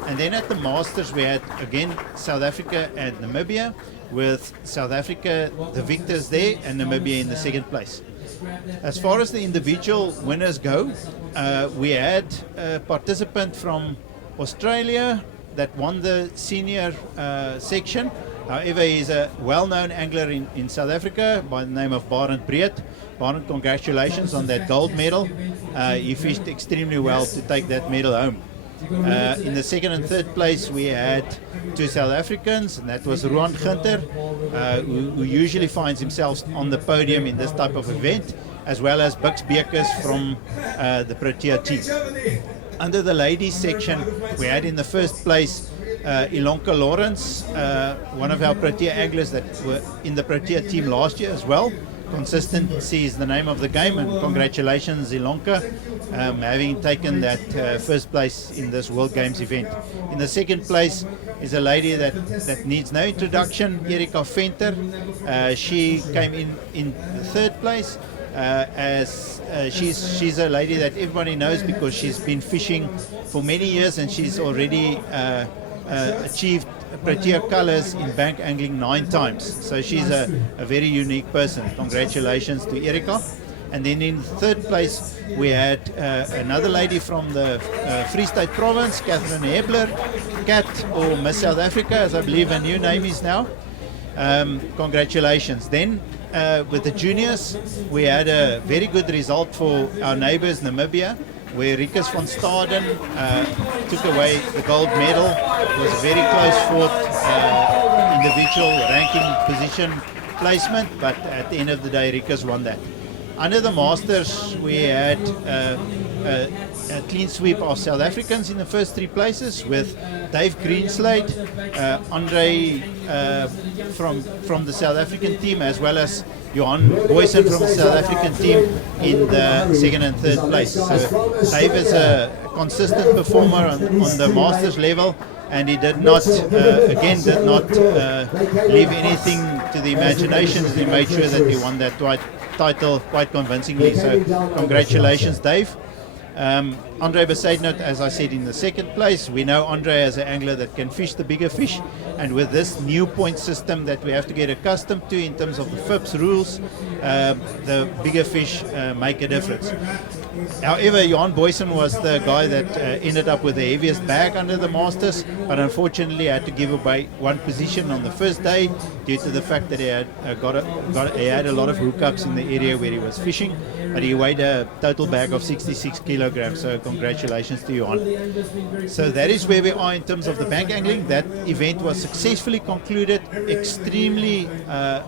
And then at the Masters, we had again South Africa and Namibia, with South Africa the victors there and Namibia in the 2nd place. As far as the individual winners go, we had a participant from Australia that won the senior section. However, he's a well-known angler in South Africa by the name of Barend Breed. Barend, congratulations on that gold medal. He fished extremely well to take that medal home. In the 2nd and 3rd place we had 2 South Africans, and that was Ruan Ginter, who usually finds himself on the podium in this type of event, as well as Bux Bekers from the Protea team. Under the ladies section, we had in the 1st place Ilonka Lawrence, one of our Protea anglers that were in the Protea team last year as well. Consistency is the name of the game, and congratulations Ilonka, having taken that 1st place in this World Games event. In the 2nd place is a lady that needs no introduction, Erika Venter. She came in the 3rd place. She's a lady that everybody knows because she's been fishing for many years, and she's already achieved Protea colours in bank angling 9 times. So she's a very unique person. Congratulations to Erika. And then in third place, we had another lady from the Free State Province, Catherine Hebler, Cat, or Miss South Africa, as I believe her new name is now. Congratulations. Then with the juniors, we had a very good result for our neighbors, Namibia, where Rikus van Staden took away the gold medal. It was a very close fought individual ranking position placement, but at the end of the day, Rikus won that. Under the Masters, we had a clean sweep of South Africans in the first 3 places, with Dave Greenslade, Andre from the South African team, as well as Johan Boysen from the South African team in the 2nd and 3rd place. So Dave is a consistent performer on the Masters level, and he did not, leave anything to the imagination. He made sure that he won that title quite convincingly. So congratulations, Dave. Andre Besaidnot, as I said, in the 2nd place. We know Andre as an angler that can fish the bigger fish, and with this new point system that we have to get accustomed to in terms of the FIPS rules, the bigger fish make a difference. However, Johan Boysen was the guy that ended up with the heaviest bag under the Masters, but unfortunately had to give away 1 position on the first day due to the fact that he had he had a lot of hookups in the area where he was fishing, but he weighed a total bag of 66 kilograms, so congratulations to Johan. So that is where we are in terms of the bank angling. That event was successfully concluded, extremely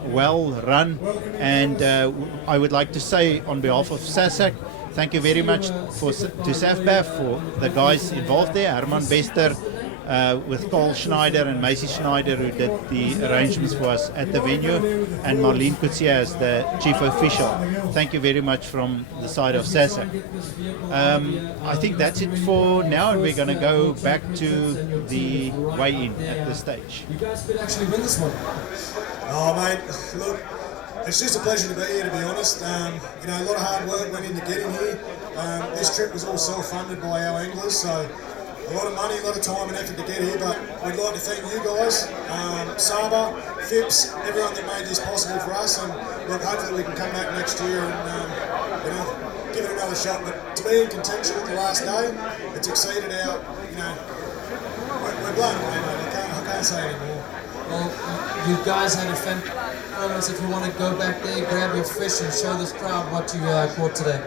well run, and I would like to say on behalf of SASAC, thank you very much to SAFBAF for the guys involved there, Herman Bester with Carl Schneider and Macy Schneider, who did the arrangements for us at the venue, and Marlene Kutsia as the chief official. Thank you very much from the side of SASAC. I think that's it for now, and we're going to go back to the weigh-in at this stage. You guys could actually win this one. Oh, mate, look. It's just a pleasure to be here, to be honest. You know, a lot of hard work went into getting here. This trip was all self-funded by our anglers, so a lot of money, a lot of time and effort to get here, but we'd like to thank you guys, Saba, FIPS, everyone that made this possible for us, and look, hopefully we can come back next year and you know, give it another shot. But to be in contention at the last day, it's exceeded our, you know, we're blown away, mate. I can't say anymore. Well, you guys had a fantastic performance. If you want to go back there, grab your fish and show this crowd what you caught today.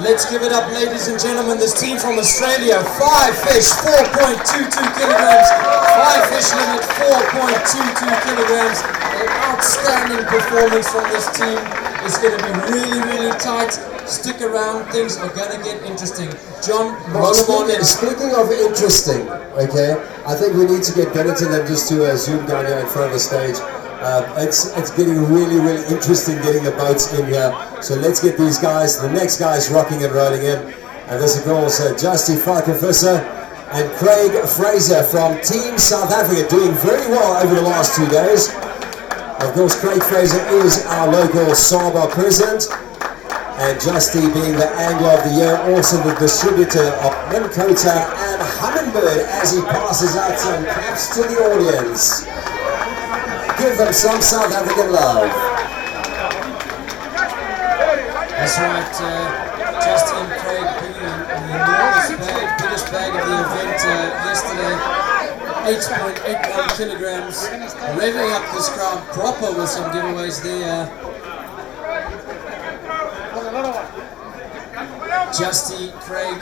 Let's give it up, ladies and gentlemen. This team from Australia, 5 fish, 4.22 kilograms. 5 fish limit, 4.22 kilograms. An outstanding performance from this team. It's going to be really, really tight. Stick around, things are going to get interesting. John, speaking of interesting, okay, I think we need to get Bennett and them just to zoom down here in front of the stage. It's getting really, really interesting getting the boats in here. So let's get these guys, the next guys rocking and rolling in. And this is of course Justy Falkenvisser and Craig Fraser from Team South Africa, doing very well over the last 2 days. Of course, Craig Fraser is our local Saba president, and Justy being the angler of the year, also the distributor of Minkota and Hummingbird, as he passes out some caps to the audience. Give them some South African love. That's right, Justy and Craig bringing an enormous bag, biggest bag of the event yesterday. 8.81 kilograms, revving up this crowd proper with some giveaways there. Justy, Craig,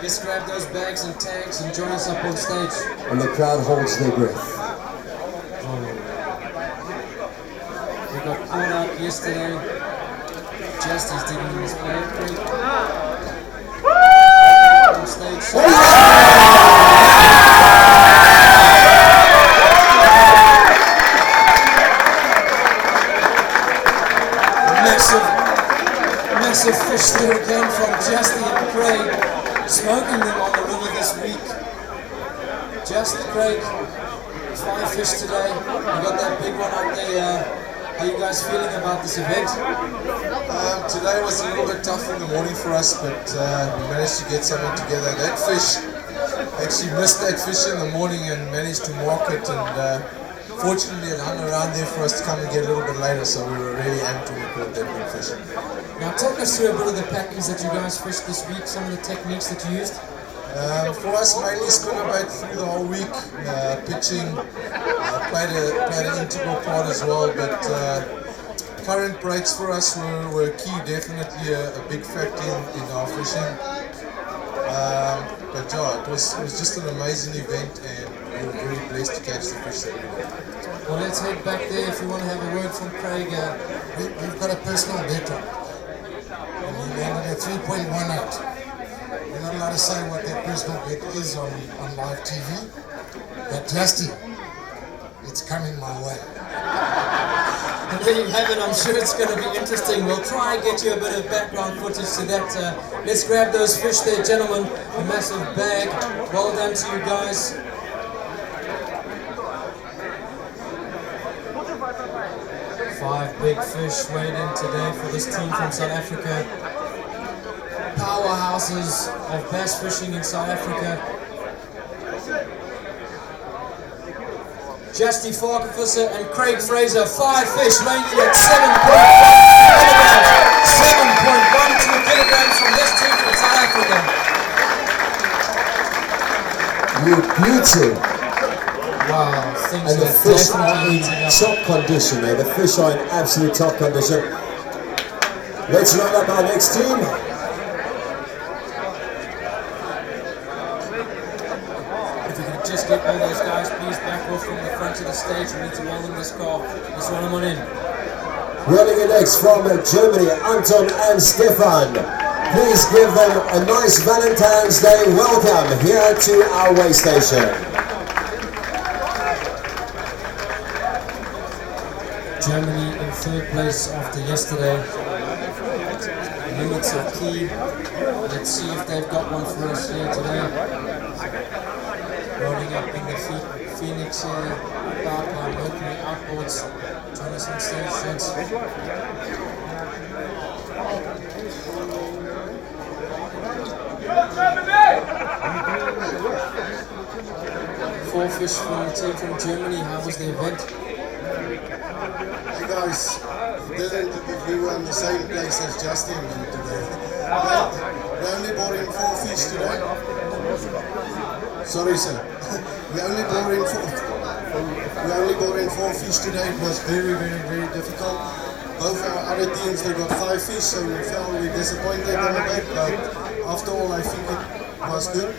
just grab those bags and tags and join us up on stage. And the crowd holds their breath. We got caught out yesterday. Justy's digging his bag. On stage. Massive fish there again from Justy and Craig, smoking them on the river this week. Justy, Craig, 5 fish today. You got that big one out there. How are you guys feeling about this event? Today was a little bit tough in the morning for us, but we managed to get something together. That fish actually missed that fish in the morning and managed to mark it, and fortunately it hung around there for us to come and get a little bit later, so we were really amped when we caught that big fish. Now talk us through a bit of the patterns that you guys fished this week, some of the techniques that you used. For us, mainly spinnerbait through the whole week, pitching played an integral part as well, but current breaks for us were key, definitely a big factor in our fishing. But yeah, it was just an amazing event, and we were very blessed to catch the fish that we did. Well, let's head back there if you want to have a word from Craig. We've got a personal bet on, and we landed at 3.18. We're not allowed to say what that personal bet is on live TV, but Justin, it's coming my way. And there you have it. I'm sure it's going to be interesting. We'll try and get you a bit of background footage to that. Let's grab those fish there, gentlemen. A massive bag. Well done to you guys. Five big fish weighed in today for this team from South Africa. Powerhouses of bass fishing in South Africa. Justy Farquharson and Craig Fraser, 5 fish weighing in at 7.12 kilograms from this team from South Africa. You beauty. Wow, things and the are fish are definitely in heating up. top condition there. The fish are in absolute top condition. Let's round up our next team. Just get all those guys, please back off from the front of the stage. We need to roll in this car. Let's run them on in. Rolling in next from Germany, Anton and Stefan. Please give them a nice Valentine's Day welcome here to our weigh station. Germany in third place after yesterday. Minutes are key. Let's see if they've got one for us here today. Rolling up in the Phoenix Powerline, Mercury outboards. Join us on stage, gents. 4 fish from the team from Germany. How was the event? Hey guys, we were in the same place as Justin today. We only brought in 4 fish today. Sorry sir. We only brought in 4 fish today. It was very difficult. Both our other teams, they got 5 fish, so we felt we disappointed them a bit, but after all I think it was good.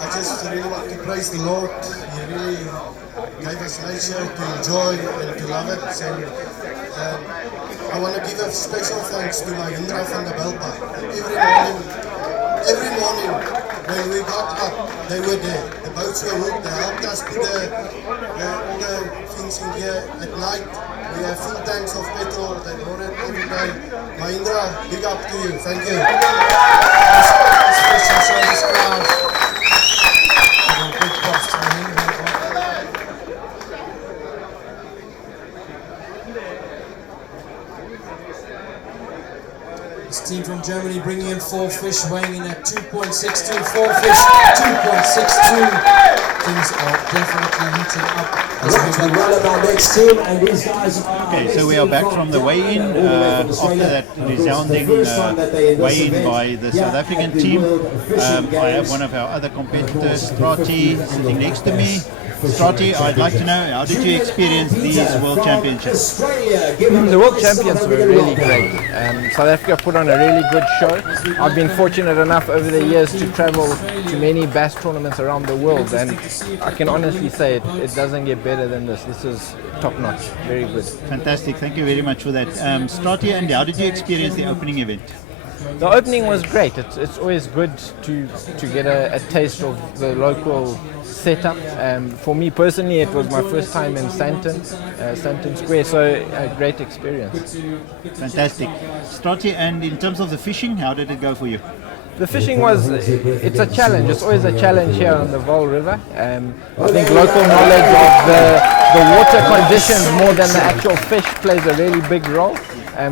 I just really want to praise the Lord. He really gave us nature to enjoy and to love it. So I want to give a special thanks to my Indra van der Belpa. Every morning when we got up, they were there. The boats were hooked, they helped us put all the things in here at night. We have full tanks of petrol, they brought it every day. Mahindra, big up to you, thank you. Special service crowd. Big props to Mahindra. This team from Germany bringing in 4 fish, weighing in at 2.62. 4 fish, 2.62. Things are definitely heating up. Okay, so we are back from the weigh-in after that resounding weigh-in by the South African team. I have one of our other competitors, Strati, sitting next to me. Strati, I'd like to know, how did you experience these World Championships? The World Champions were really great. South Africa put on a really good show. I've been fortunate enough over the years to travel to many bass tournaments around the world, and I can honestly say it doesn't get better than this. This is top notch, very good. Fantastic, thank you very much for that. Strati, and how did you experience the opening event? The opening was great. It's always good to get a taste of the local setup. For me personally, it was my first time in Sandton Square, so a great experience. Fantastic. Strati, and in terms of the fishing, how did it go for you? The fishing it's a challenge. It's always a challenge here on the Vaal River. I think local knowledge of the water conditions more than the actual fish plays a really big role.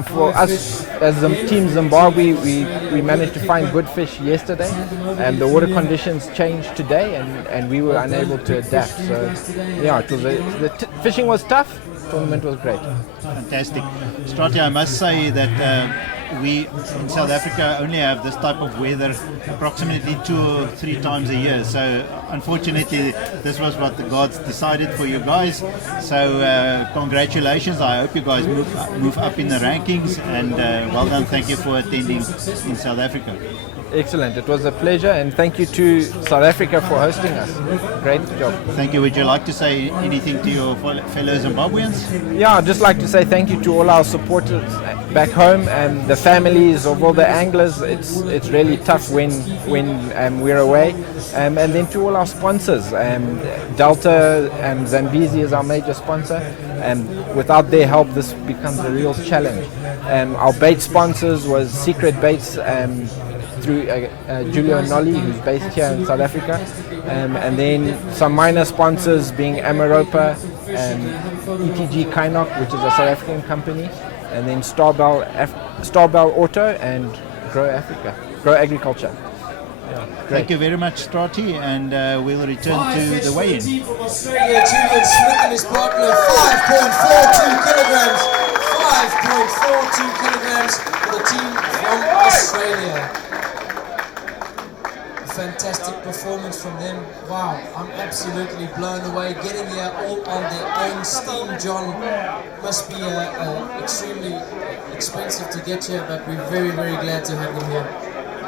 For us as Team Zimbabwe, we managed to find good fish yesterday, and the water conditions changed today, and we were unable to adapt. So yeah, fishing was tough. Tournament was great. Fantastic. Strati, I must say that we in South Africa only have this type of weather approximately 2 or 3 times a year. So unfortunately, this was what the gods decided for you guys. So congratulations. I hope you guys move up in the rankings, and well done. Thank you for attending in South Africa. Excellent. It was a pleasure, and thank you to South Africa for hosting us. Great job. Thank you. Would you like to say anything to your fellow Zimbabweans? Yeah, I'd just like to say thank you to all our supporters back home and the families of all the anglers. It's really tough when we're away. And then to all our sponsors, Delta and Zambezi is our major sponsor, and without their help this becomes a real challenge. Our bait sponsors was Secret Baits, through Julio Nolly, who's based here in South Africa, and then some minor sponsors being Amaropa, ETG Kainok, which is a South African company, and then Starbell Auto and Grow Agriculture. Yeah, thank you very much, Strati, and we'll return to the weigh-in. From Australia, Julian Smith and his partner, 5.42 kilograms. 5.42 kilograms for the team from Australia. Fantastic performance from them. Wow, I'm absolutely blown away. Getting here all on their own steam, John, must be extremely expensive to get here, but we're very, very glad to have them here.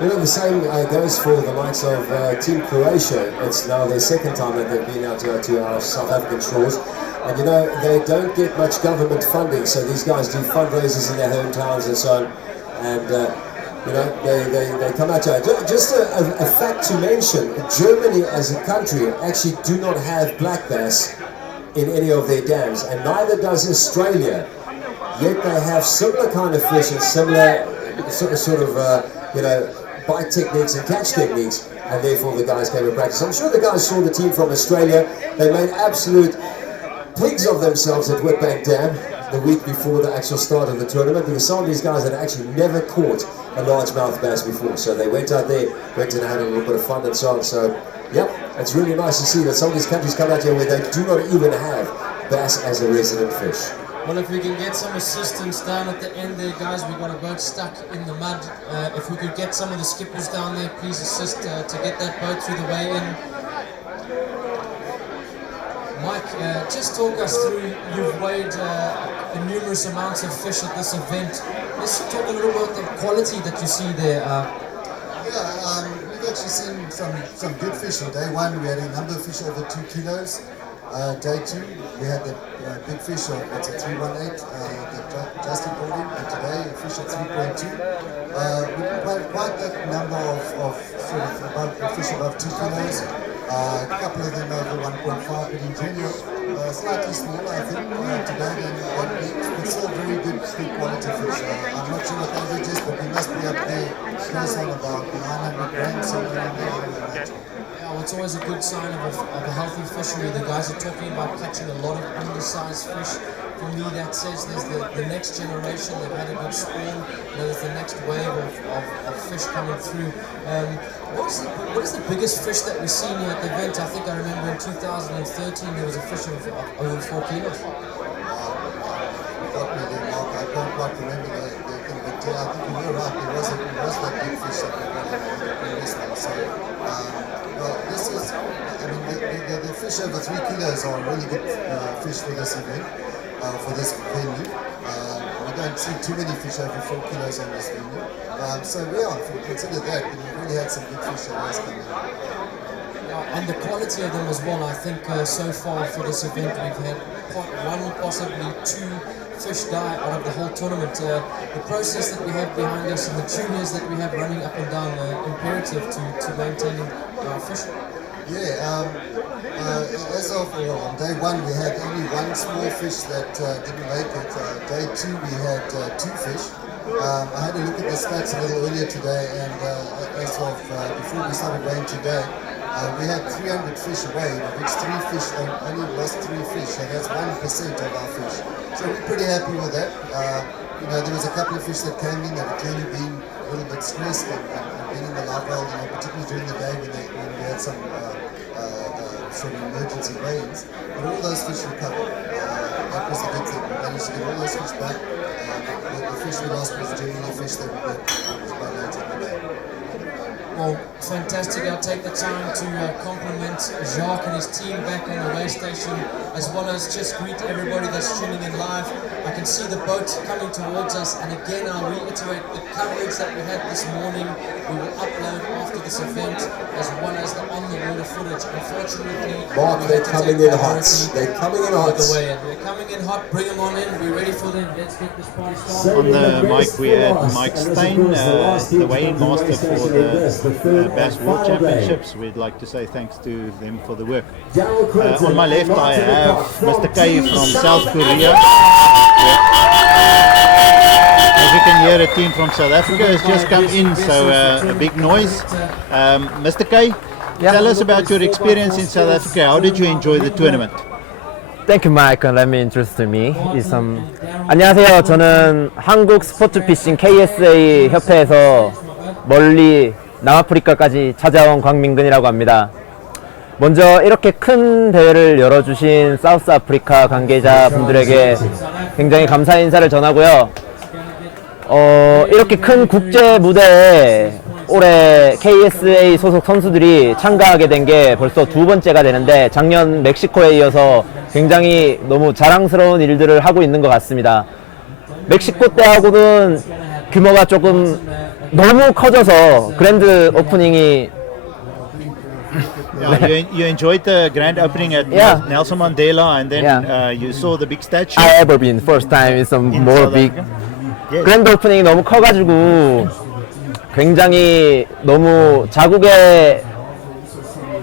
You know, the same goes for the likes of Team Croatia. It's now their second time that they've been out to our South African shores. And you know, they don't get much government funding, so these guys do fundraisers in their hometowns and so on. And you know, they come out here. Just a fact to mention, Germany as a country actually do not have black bass in any of their dams, and neither does Australia. Yet they have similar kind of fish and similar sort of you know, bite techniques and catch techniques, and therefore the guys came and practiced. I'm sure the guys saw the team from Australia. They made absolute pigs of themselves at Witbank Dam the week before the actual start of the tournament, because some of these guys had actually never caught a largemouth bass before, so they went out there, went and had a little bit of fun and so on. So yep, it's really nice to see that some of these countries come out here where they do not even have bass as a resident fish. Well, if we can get some assistance down at the end there, guys, we've got a boat stuck in the mud. If we could get some of the skippers down there, please assist to get that boat through the weigh-in. Mike, just talk us through, you've weighed numerous amounts of fish at this event. Let's talk a little about the quality that you see there. We've actually seen some good fish. On day one, we had a number of fish over 2 kilos. Day two, we had the big fish of, what's it, 318, that Justin called in, and today a fish at 3.2. We didn't have quite that number of sort of fish above 2 kilos. A couple of them over 1.5, but in general, slightly smaller, I think, today than but still very good quality fish. I'm not sure what the average is, but we must be up there close on about 900 grams, somewhere around there. Yeah, well, it's always a good sign of a healthy fishery. The guys are talking about catching a lot of undersized fish. For me, that says there's the next generation. They've had a good spawn. There's the next wave of fish coming through. What is the biggest fish that we've seen here at the event? I think I remember in 2013 there was a fish of over 4 kilos. I can't quite remember the thing, but I think you were right. There was that big fish that we got in the previous one. So, well, this is, I mean, the fish over 3 kilos are really good fish for this event, for this venue. We don't see too many fish over 4 kilos on this venue. So yeah, if we consider that, we really had some good fish that has come in. And the quality of them as well. I think so far for this event we've had one, possibly 2 fish die out of the whole tournament. The process that we have behind us and the tuners that we have running up and down imperative to maintaining our fish. Yeah, as of on day one we had only 1 small fish that didn't make it. Day 2 we had 2 fish. I had a look at the stats a little earlier today, and as of before we started weighing today, We had 300 fish away, of which 3 fish only lost 3 fish, so that's 1% of our fish. So we're pretty happy with that. You know, there was a couple of fish that came in that had clearly been a little bit stressed and been in the live well, you know, particularly during the day when we had some sort of emergency rains. But all those fish recovered. That was the good thing. We managed to get all those fish back. The fish we lost was generally fish that was by later in the day. Well, fantastic. I'll take the time to compliment Jacques and his team back on the way station, as well as just greet everybody that's tuning in live. I can see the boat coming towards us, and again I'll reiterate the coverage that we had this morning we will upload after this event, as well as the on-the-water footage. Unfortunately, Mark, they're coming in hot. They're coming in hot. They're coming in hot. Bring them on in. We're ready for them. Let's get this party started. On the mic we had Mike Stein, the weigh-in master for the Bass World Championships. We'd like to say thanks to them for the work. On my left I have Mr. K from South Korea. As you can hear, a team from South Africa has just come in, so a big noise. Mr. K, tell us about your experience in South Africa. How did you enjoy the tournament? Thank you, Mike. Let me introduce me. 안녕하세요. 저는 한국 스포츠 피싱 KSA 협회에서 멀리 남아프리카까지 찾아온 광민근이라고 합니다. 먼저 이렇게 큰 대회를 열어주신 사우스 아프리카 관계자분들에게 굉장히 감사 인사를 전하고요. 이렇게 큰 국제 무대에 올해 KSA 소속 선수들이 참가하게 된 게 벌써 2번째가 되는데, 작년 멕시코에 이어서 굉장히 너무 자랑스러운 일들을 하고 있는 것 같습니다. 멕시코 때하고는 규모가 조금 너무 커져서 그랜드 오프닝이 Yeah, you enjoyed the grand opening at Nelson Mandela, and then you saw the big statue. I ever been first time is some more big. 그랜드 오프닝이 너무 커가지고 굉장히 너무 자국에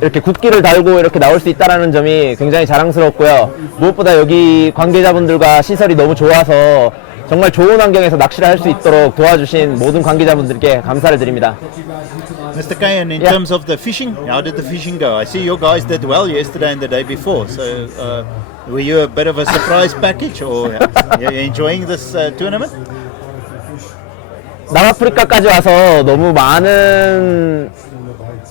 이렇게 국기를 달고 이렇게 나올 수 있다라는 점이 굉장히 자랑스럽고요. 무엇보다 여기 관계자분들과 시설이 너무 좋아서 정말 좋은 환경에서 낚시를 할 수 있도록 도와주신 모든 관계자분들께 감사를 드립니다. Mr. K, and in terms of the fishing, how did the fishing go? I see your guys did well yesterday and the day before. So, were you a bit of a surprise package, or are you enjoying this tournament? 남아프리카까지 와서 너무 많은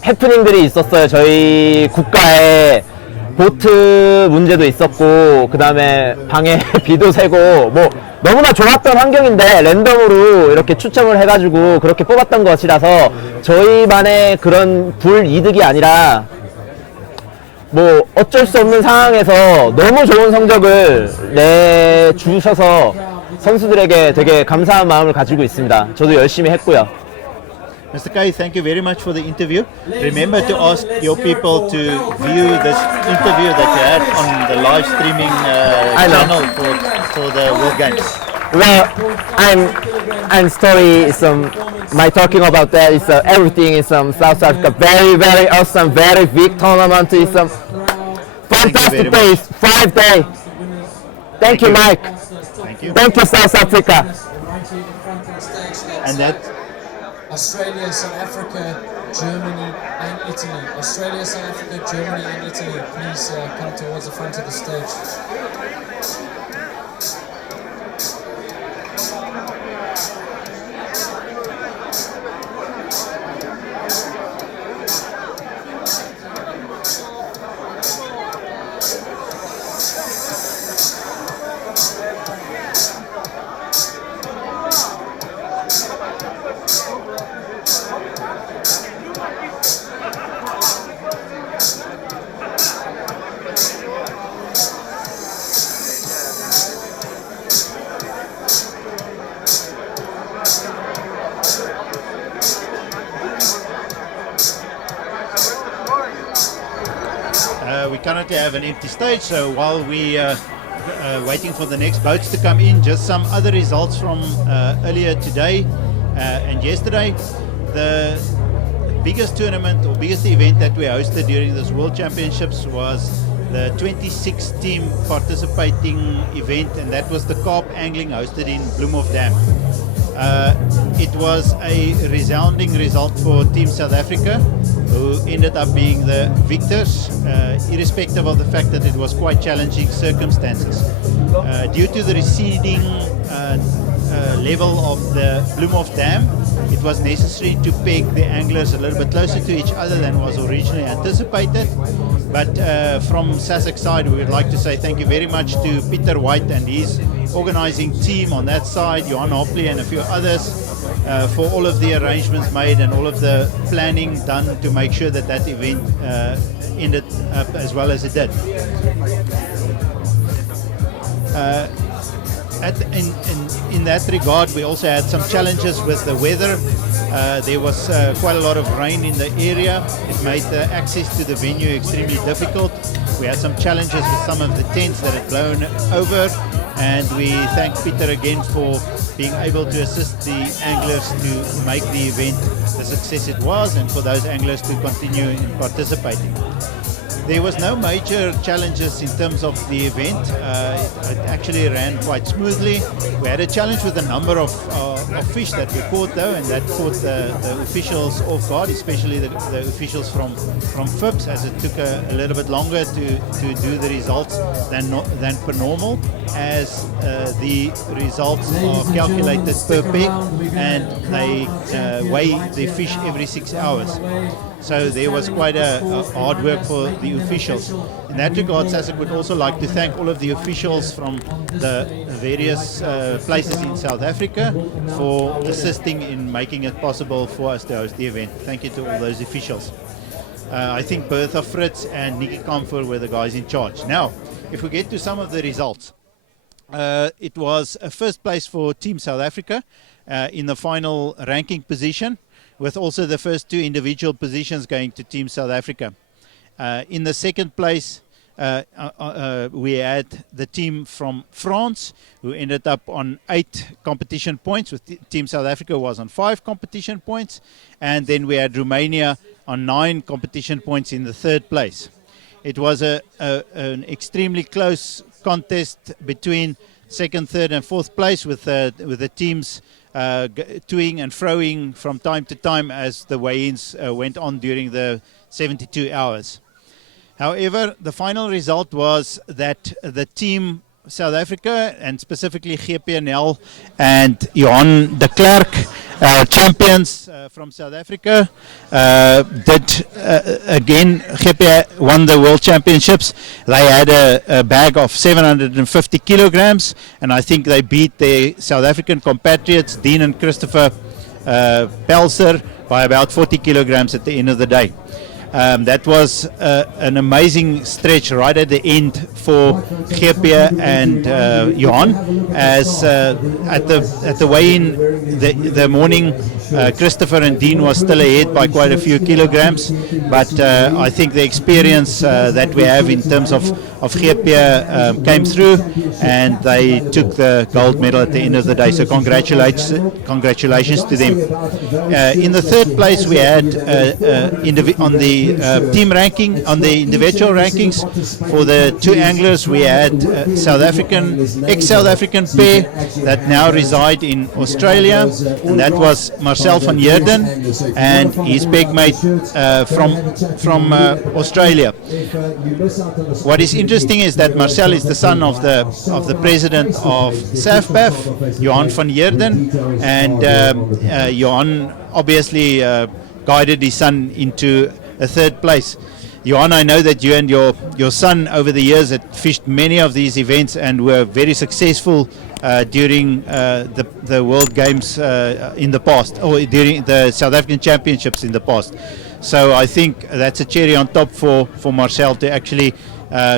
해프닝들이 있었어요. 저희 국가에 보트 문제도 있었고, 그 다음에 방에 비도 새고, 뭐 너무나 좋았던 환경인데 랜덤으로 이렇게 추첨을 해가지고 그렇게 뽑았던 것이라서 저희만의 그런 불이득이 아니라 뭐 어쩔 수 없는 상황에서 너무 좋은 성적을 내주셔서 선수들에게 되게 감사한 마음을 가지고 있습니다. 저도 열심히 했고요. Mr. K, thank you very much for the interview. Remember to ask your people to view this interview that you had on the live streaming channel for the World Games. Well, I'm story is my talking about that is everything is South Africa. Very, very awesome, very big tournament. Is fantastic days, 5 days. Thank you, Mike. Thank you. Thank you, South Africa. And that. Australia, South Africa, Germany and Italy. Australia, South Africa, Germany and Italy. Please come towards the front of the stage. We currently have an empty stage, so while we waiting for the next boats to come in, just some other results from earlier today and yesterday. The biggest tournament or biggest event that we hosted during this World Championships was the 26 team participating event, and that was the carp angling hosted in Bloemhof Dam. It was a resounding result for Team South Africa. who ended up being the victors, irrespective of the fact that it was quite challenging circumstances. Due to the receding level of the Bloemhof Dam, it was necessary to peg the anglers a little bit closer to each other than was originally anticipated. But from SASAC's side, we would like to say thank you very much to Peter White and his organizing team on that side, Johan Hopley and a few others, for all of the arrangements made and all of the planning done to make sure that that event ended up as well as it did. In that regard, we also had some challenges with the weather. There was quite a lot of rain in the area. It made the access to the venue extremely difficult. We had some challenges with some of the tents that had blown over, and we thank Peter again for being able to assist the anglers to make the event the success it was, and for those anglers to continue in participating. There was no major challenges in terms of the event. It actually ran quite smoothly. We had a challenge with the number of fish that we caught though, and that caught the officials off guard, especially the officials from FIPS, as it took a little bit longer to do the results than per normal, as the results are calculated per peg and they weigh the fish every 6 hours. So there was quite a hard work for the officials. In that regard, SASAC would also like to thank all of the officials from the various places in South Africa for assisting in making it possible for us to host the event. Thank you to all those officials. I think Bertha Fritz and Nikki Comfort were the guys in charge. Now, if we get to some of the results, it was a first place for Team South Africa in the final ranking position, with also the first two individual positions going to Team South Africa. In the second place, we had the team from France, who ended up on 8 competition points, with Team South Africa was on 5 competition points. And then we had Romania on 9 competition points in the third place. It was an extremely close contest between second, third and fourth place, with the teams toing and froing from time to time as the weigh-ins went on during the 72 hours. However, the final result was that the team South Africa, and specifically GPNL and Johan de Klerk, champions from South Africa, did again, GP won the World Championships. They had a bag of 750 kilograms, and I think they beat their South African compatriots, Dean and Christopher Pelser, by about 40 kilograms at the end of the day. That was an amazing stretch right at the end for GP and Johan, as at the weigh-in the morning, Christopher and Dean was still ahead by quite a few kilograms, but I think the experience that we have in terms of GP came through, and they took the gold medal at the end of the day. So congratulations to them. In the third place, we had on the team ranking, on the individual rankings, for the two anglers, we had ex-South African pair that now reside in Australia, and that was Marcel van Heerden and his pegmate from Australia. What is interesting is that Marcel is the son of the president of SAFPAF, Johan van Heerden, and Johan obviously guided his son into a third place. Johan, I know that you and your son over the years had fished many of these events and were very successful during the World Games in the past, or during the South African Championships in the past. So I think that's a cherry on top for Marcel to actually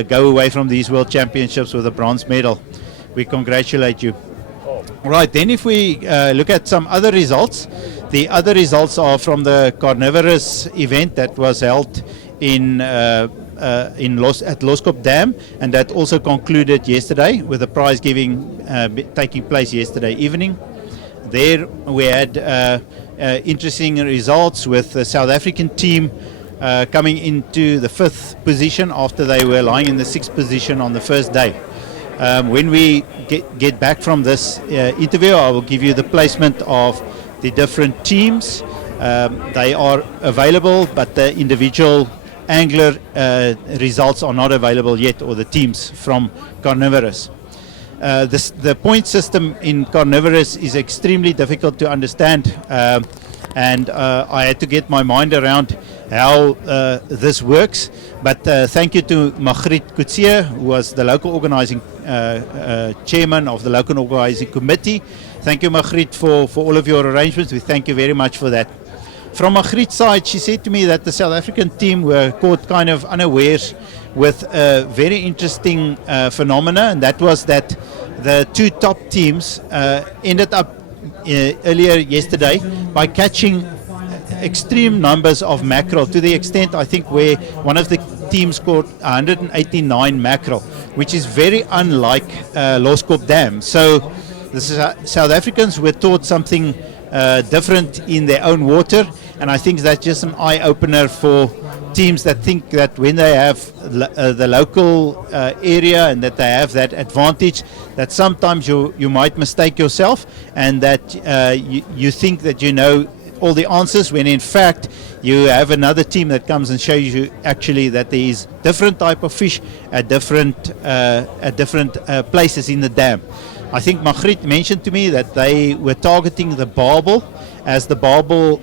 go away from these World Championships with a bronze medal. We congratulate you. Right, then if we look at some other results, the other results are from the carnivorous event that was held at Loskop Dam, and that also concluded yesterday with the prize giving taking place yesterday evening. There we had interesting results, with the South African team coming into the 5th position after they were lying in the 6th position on the first day. When we get back from this interview, I will give you the placement of the different teams They are available, but the individual angler results are not available yet, or the teams from Carnivorous. The point system in Carnivorous is extremely difficult to understand, and I had to get my mind around how this works. But thank you to Margriet Coetzee, who was the local organizing chairman of the local organizing committee. Thank you, Margriet, for all of your arrangements. We thank you very much for that. From Margriet's side, she said to me that the South African team were caught kind of unawares with a very interesting phenomena, and that was that the two top teams ended up earlier yesterday by catching extreme numbers of mackerel, to the extent, I think, where one of the teams caught 189 mackerel, which is very unlike Loskop Dam. So the South Africans were taught something different in their own water, and I think that's just an eye-opener for teams that think that when they have the local area and that they have that advantage, that sometimes you might mistake yourself, and that you think that you know all the answers, when in fact you have another team that comes and shows you actually that there is different type of fish at different places in the dam. I think Margriet mentioned to me that they were targeting the barbel, as the barbel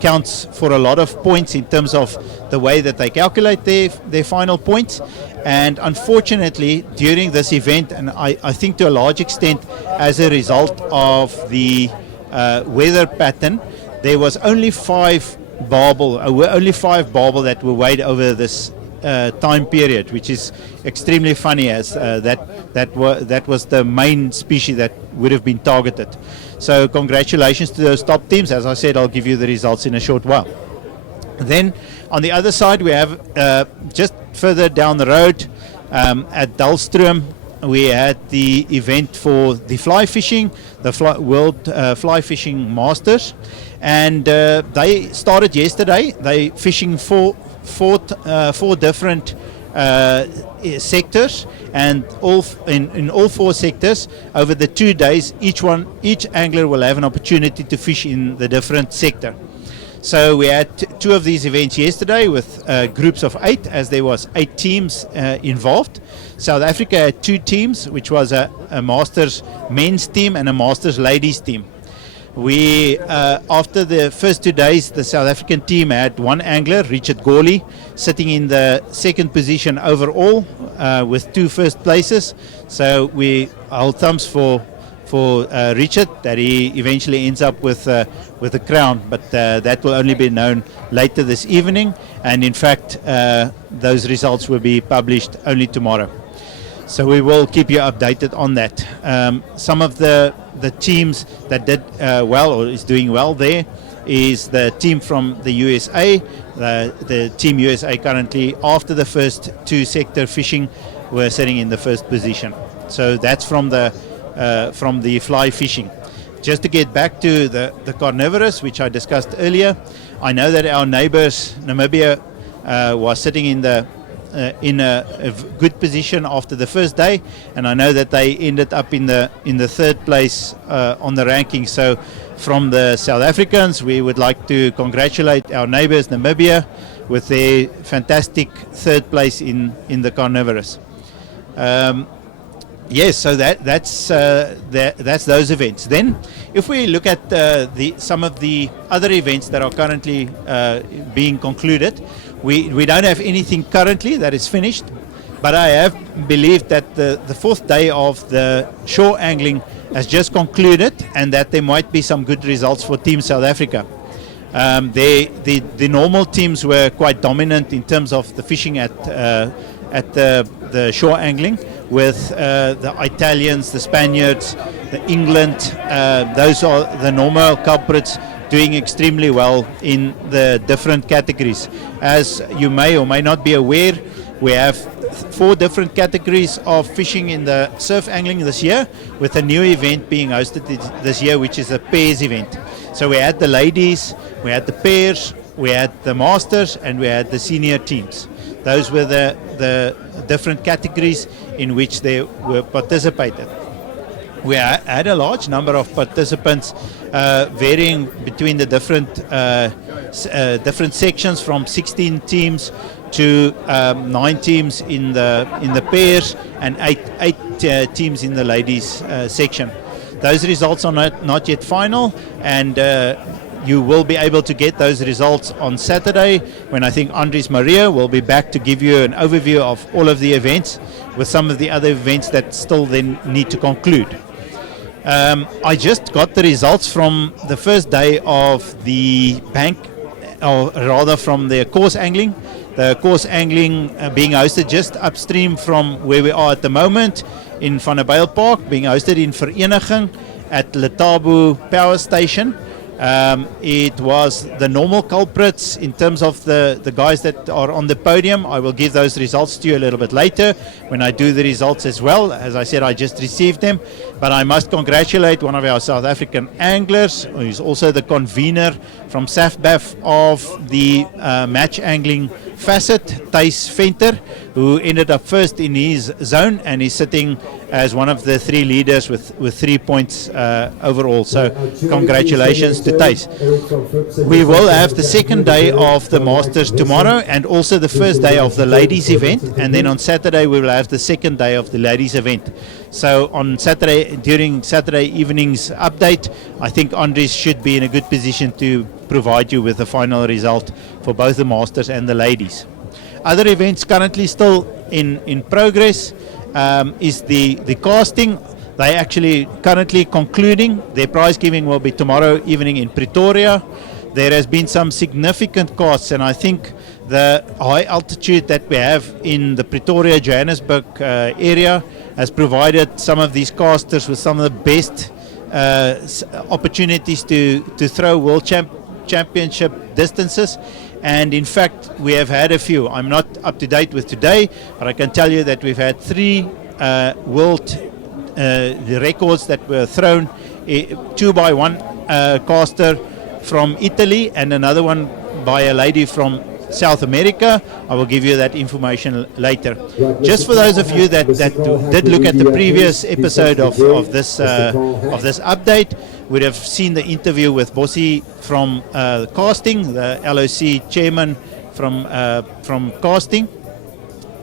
counts for a lot of points in terms of the way that they calculate their final points. And unfortunately, during this event, and I think to a large extent as a result of the weather pattern, there was only five barbel that were weighed over this time period, which is extremely funny, as that was the main species that would have been targeted. So congratulations to those top teams. As I said, I'll give you the results in a short while. Then on the other side, we have just further down the road at Dullstroom, we had the event for the fly fishing, the World Fly Fishing Masters, and they started yesterday. They fishing four different sectors, and in all four sectors over the 2 days, each angler will have an opportunity to fish in the different sector. So we had two of these events yesterday with groups of 8, as there was 8 teams involved. South Africa had 2 teams, which was a Masters men's team and a Masters ladies team. We, after the first 2 days, the South African team had one angler, Richard Gawley, sitting in the second position overall with 2 first places. So we hold thumbs for Richard, that he eventually ends up with a crown, but that will only be known later this evening, and in fact those results will be published only tomorrow. So we will keep you updated on that. Some of the teams that did well, or is doing well there, is the team from the USA. The Team USA currently, after the first 2 sector fishing, were sitting in the first position. So that's from the fly fishing. Just to get back to the carnivorous, which I discussed earlier, I know that our neighbors, Namibia, was sitting in a good position after the first day, and I know that they ended up in the 3rd place on the ranking. So from the South Africans, we would like to congratulate our neighbors, Namibia, with their fantastic 3rd place in the carnivorous. Yes, so that's those events. Then, if we look at some of the other events that are currently being concluded, we don't have anything currently that is finished, but I have believed that the 4th day of the shore angling has just concluded, and that there might be some good results for Team South Africa. The normal teams were quite dominant in terms of the fishing at the shore angling, with the Italians, the Spaniards, the England. Those are the normal culprits, doing extremely well in the different categories. As you may or may not be aware, we have 4 different categories of fishing in the surf angling this year, with a new event being hosted this year, which is a pairs event. So we had the ladies, we had the pairs, we had the masters, and we had the senior teams. Those were the different categories in which they were participated. we had a large number of participants, varying between the different sections, from 16 teams to 9 teams in the pairs and 8 teams in the ladies section. Those results are not yet final, and you will be able to get those results on Saturday, when I think Andries Maria will be back to give you an overview of all of the events, with some of the other events that still then need to conclude. I just got the results from the first day of the bank, or rather from the course angling. The course angling being hosted just upstream from where we are at the moment in Van der Bijl Park, being hosted in Vereniging at Letabo Power Station. It was the normal culprits in terms of the guys that are on the podium. I will give those results to you a little bit later when I do the results as well. As I said, I just received them. But I must congratulate one of our South African anglers, who is also the convener from SAFBAF of the match angling facet, Thijs Venter, who ended up first in his zone and is sitting as one of the 3 leaders with 3 points overall. So congratulations to Thijs. We will have the second day of the Masters tomorrow, and also the first day of the ladies event, and then on Saturday we will have the second day of the ladies event. So on Saturday, during Saturday evening's update, I think Andries should be in a good position to provide you with the final result for both the Masters and the ladies. Other events currently still in progress is the casting. They actually currently concluding. Their prize giving will be tomorrow evening in Pretoria. There has been some significant casts, and I think the high altitude that we have in the Pretoria, Johannesburg area has provided some of these casters with some of the best opportunities to throw world championship distances. And in fact, we have had a few. I'm not up to date with today, but I can tell you that we've had 3 world records that were thrown, 2 by one caster from Italy and another one by a lady from South America. I will give you that information later. Just for those of you that did look at the previous episode of this update, would have seen the interview with Bossie from casting, the LOC chairman from casting,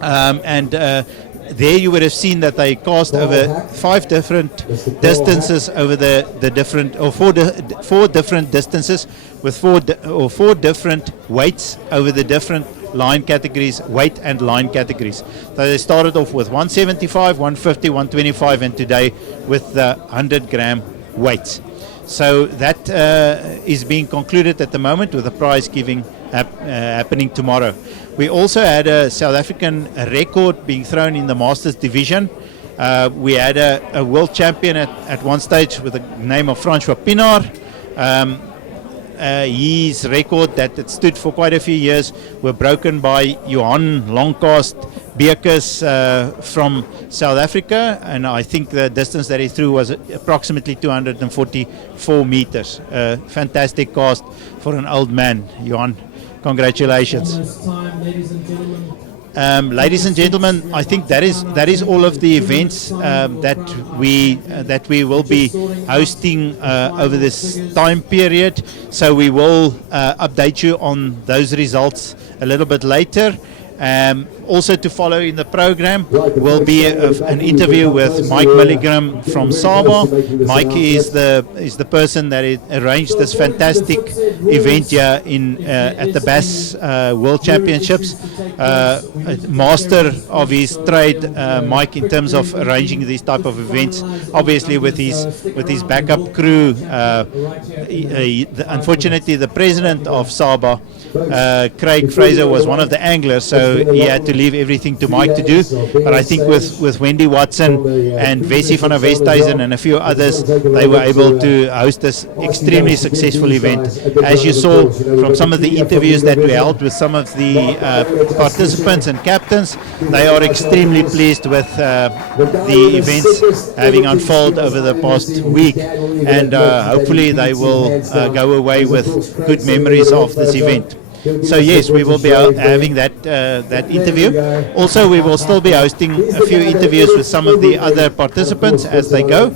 and there you would have seen that they cast over 5 different distances over the different, or 4 different distances with 4 different weights over the different line categories, weight and line categories. So they started off with 175, 150, 125, and today with the 100 gram weights. So that is being concluded at the moment, with the prize giving happening tomorrow. We also had a South African record being thrown in the Masters division. We had a world champion at one stage with the name of Francois Pinaar. His record that it stood for quite a few years were broken by Johan Longcast Bekes from South Africa, and I think the distance that he threw was approximately 244 meters. Fantastic cast for an old man, Johan. Congratulations. Ladies and gentlemen, I think that is all of the events that we will be hosting over this time period. So we will update you on those results a little bit later. Also to follow in the program will be an interview with Mike Milligram from Saba. Mike is the person that arranged this fantastic event here at the Bass World Championships. Master of his trade, Mike, in terms of arranging these type of events. Obviously with his backup crew. Unfortunately, the president of Saba, Craig Fraser, was one of the anglers, so he had to leave everything to Mike to do. But I think with Wendy Watson and Vessie van der Westhuizen and a few others, they were able to host this extremely successful event. As you saw from some of the interviews that we held with some of the participants and captains, they are extremely pleased with the events having unfolded over the past week, and hopefully they will go away with good memories of this event. So yes, we will be having that interview. Also, we will still be hosting a few interviews with some of the other participants as they go.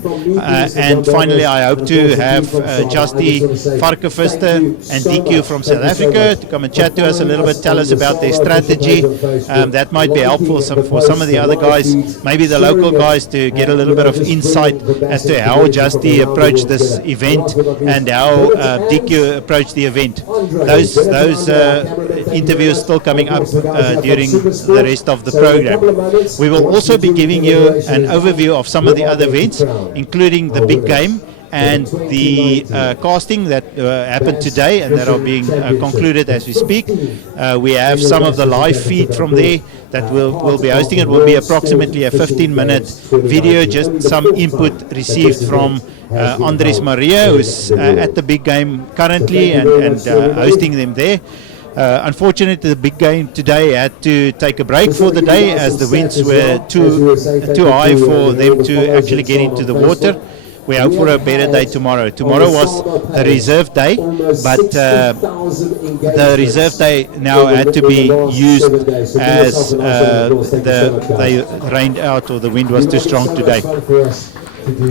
And finally, I hope to have Justy Varkevuster and DQ from South Africa to come and chat to us a little bit, tell us about their strategy. That might be helpful for some of the other guys, maybe the local guys, to get a little bit of insight as to how Justy approached this event and how DQ approached the event. Those interviews still coming up during the rest of the program. We will also be giving you an overview of some of the other events, including the big game and the casting that happened today and that are being concluded as we speak. We have some of the live feed from there that we'll be hosting. It will be approximately a 15-minute video, just some input received from Andries Maria, who's at the big game currently and hosting them there. Unfortunately, the big game today had to take a break for the day as the winds were too high for them to actually get into the water. We hope for a better day tomorrow. Tomorrow was the reserve day, but the reserve day now had to be used as they rained out or the wind was too strong today.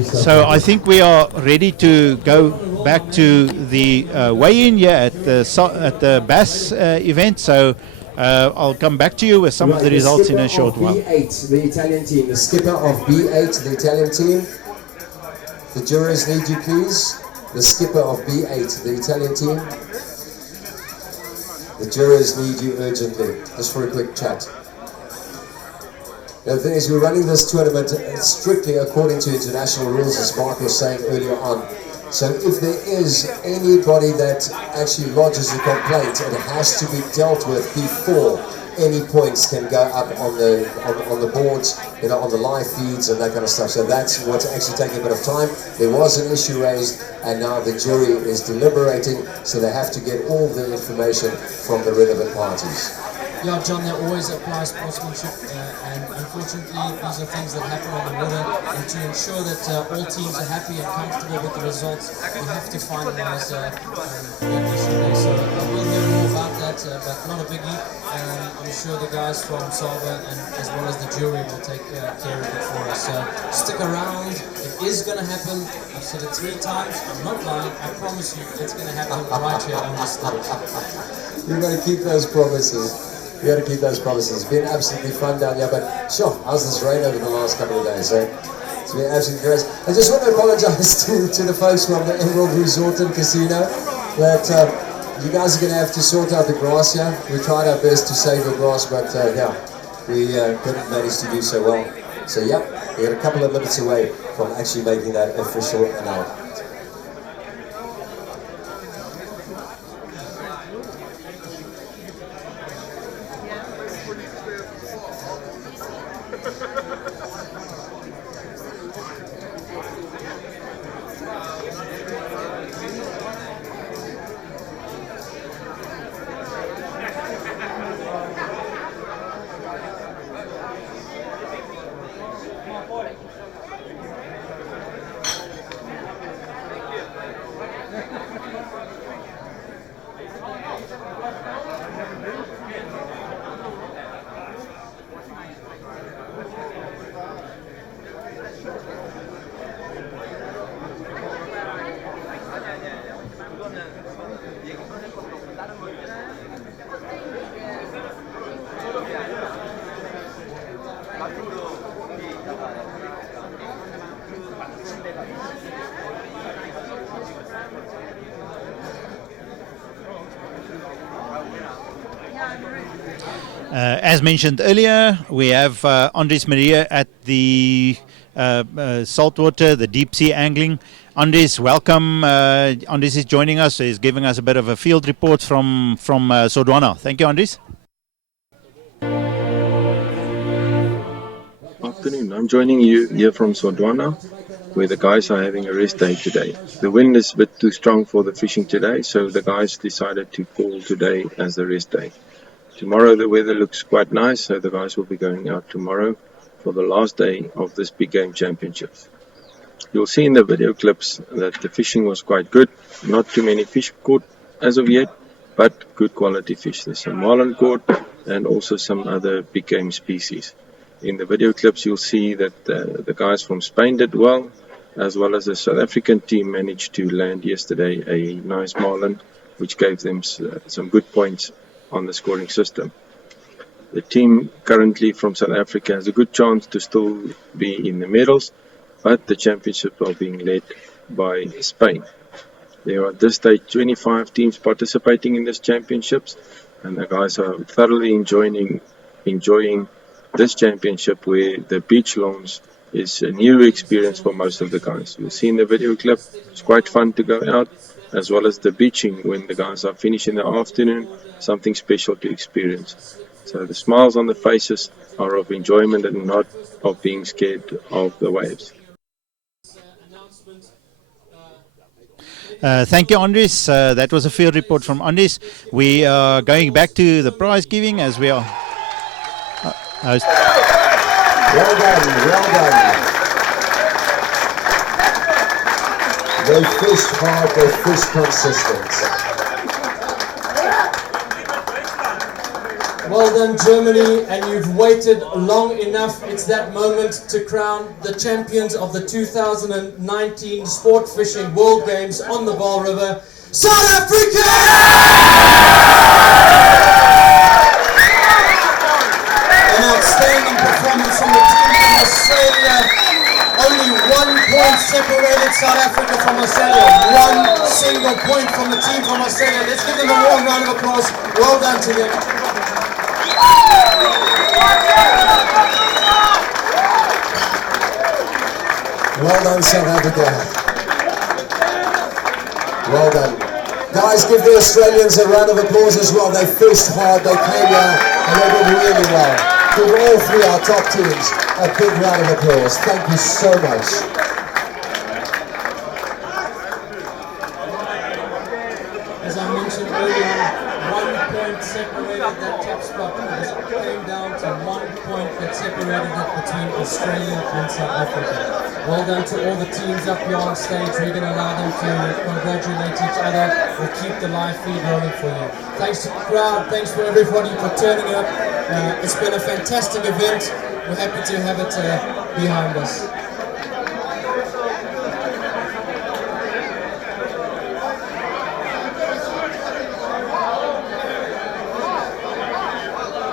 So I think we are ready to go back to the weigh-in here at the Bass event. So I'll come back to you with some of the results in a short while. B8, the Italian team, the skipper of B8, the Italian team. The jurors need you, please. The skipper of B8, the Italian team. The jurors need you urgently, just for a quick chat. The thing is, we're running this tournament strictly according to international rules, as Mark was saying earlier on. So if there is anybody that actually lodges a complaint, it has to be dealt with before any points can go up on the boards, on the live feeds and that kind of stuff. So that's what's actually taking a bit of time. There was an issue raised, and now the jury is deliberating, so they have to get all the information from the relevant parties. Yeah, John, there always applies sportsmanship, and unfortunately these are things that happen on the water, and to ensure that all teams are happy and comfortable with the results, we have to finalize that issue there. So we'll hear more about that, but not a biggie. I'm sure the guys from Salva and as well as the jury will take care of it for us. So stick around, it is going to happen. I've said it 3 times, I'm not lying, I promise you it's going to happen right here on the stage. You've got to keep those promises. You got to keep those promises. It's been absolutely fun down here, but sure, how's this rain over the last couple of days, eh? It's been absolutely great. I just want to apologize to the folks from the Emerald Resort and Casino that you guys are going to have to sort out the grass here. We tried our best to save the grass, but yeah, we couldn't manage to do so well. So yeah, we're a couple of minutes away from actually making that official announcement. As mentioned earlier, we have Andries Maria at the saltwater, the deep sea angling. Andries, welcome. Andries is joining us. He's giving us a bit of a field report from Sodwana. Thank you, Andries. Afternoon. I'm joining you here from Sodwana, where the guys are having a rest day today. The wind is a bit too strong for the fishing today, so the guys decided to call today as the rest day. Tomorrow the weather looks quite nice, so the guys will be going out tomorrow for the last day of this big game championships. You'll see in the video clips that the fishing was quite good. Not too many fish caught as of yet, but good quality fish. There's some marlin caught and also some other big game species. In the video clips you'll see that the guys from Spain did well as the South African team managed to land yesterday a nice marlin, which gave them some good points on the scoring system. The team currently from South Africa has a good chance to still be in the medals, but the championships are being led by Spain. There are at this stage 25 teams participating in this championships, and the guys are thoroughly enjoying this championship, where the beach launch is a new experience for most of the guys. You'll see in the video clip, it's quite fun to go out, as well as the beaching when the guys are finished in the afternoon, something special to experience. So the smiles on the faces are of enjoyment and not of being scared of the waves. Thank you, Andries. That was a field report from Andries. We are going back to the prize giving as we are. Well done, well done. They fished hard, they fished consistent. Well done, Germany, and you've waited long enough. It's that moment to crown the champions of the 2019 Sport Fishing World Games on the Vaal River, South Africa! An outstanding performance from the team from Australia. Only 1 point separated South Africa from Australia. 1 single point from the team from Australia. Let's give them a warm round of applause. Well done to them. Well done, South Africa. Well done. Guys, give the Australians a round of applause as well. They fished hard, they came here, and they did really well. Give all three our top teams a big round of applause. Thank you so much. As I mentioned earlier, 1 point separated that top spot. It came down to 1 point that separated it between Australia and South Africa. Well done to all the teams up here on stage. We're going to allow them to congratulate each other. We'll keep the live feed rolling for you. Thanks to the crowd. Thanks for everybody for turning up. It's been a fantastic event. We're happy to have it behind us.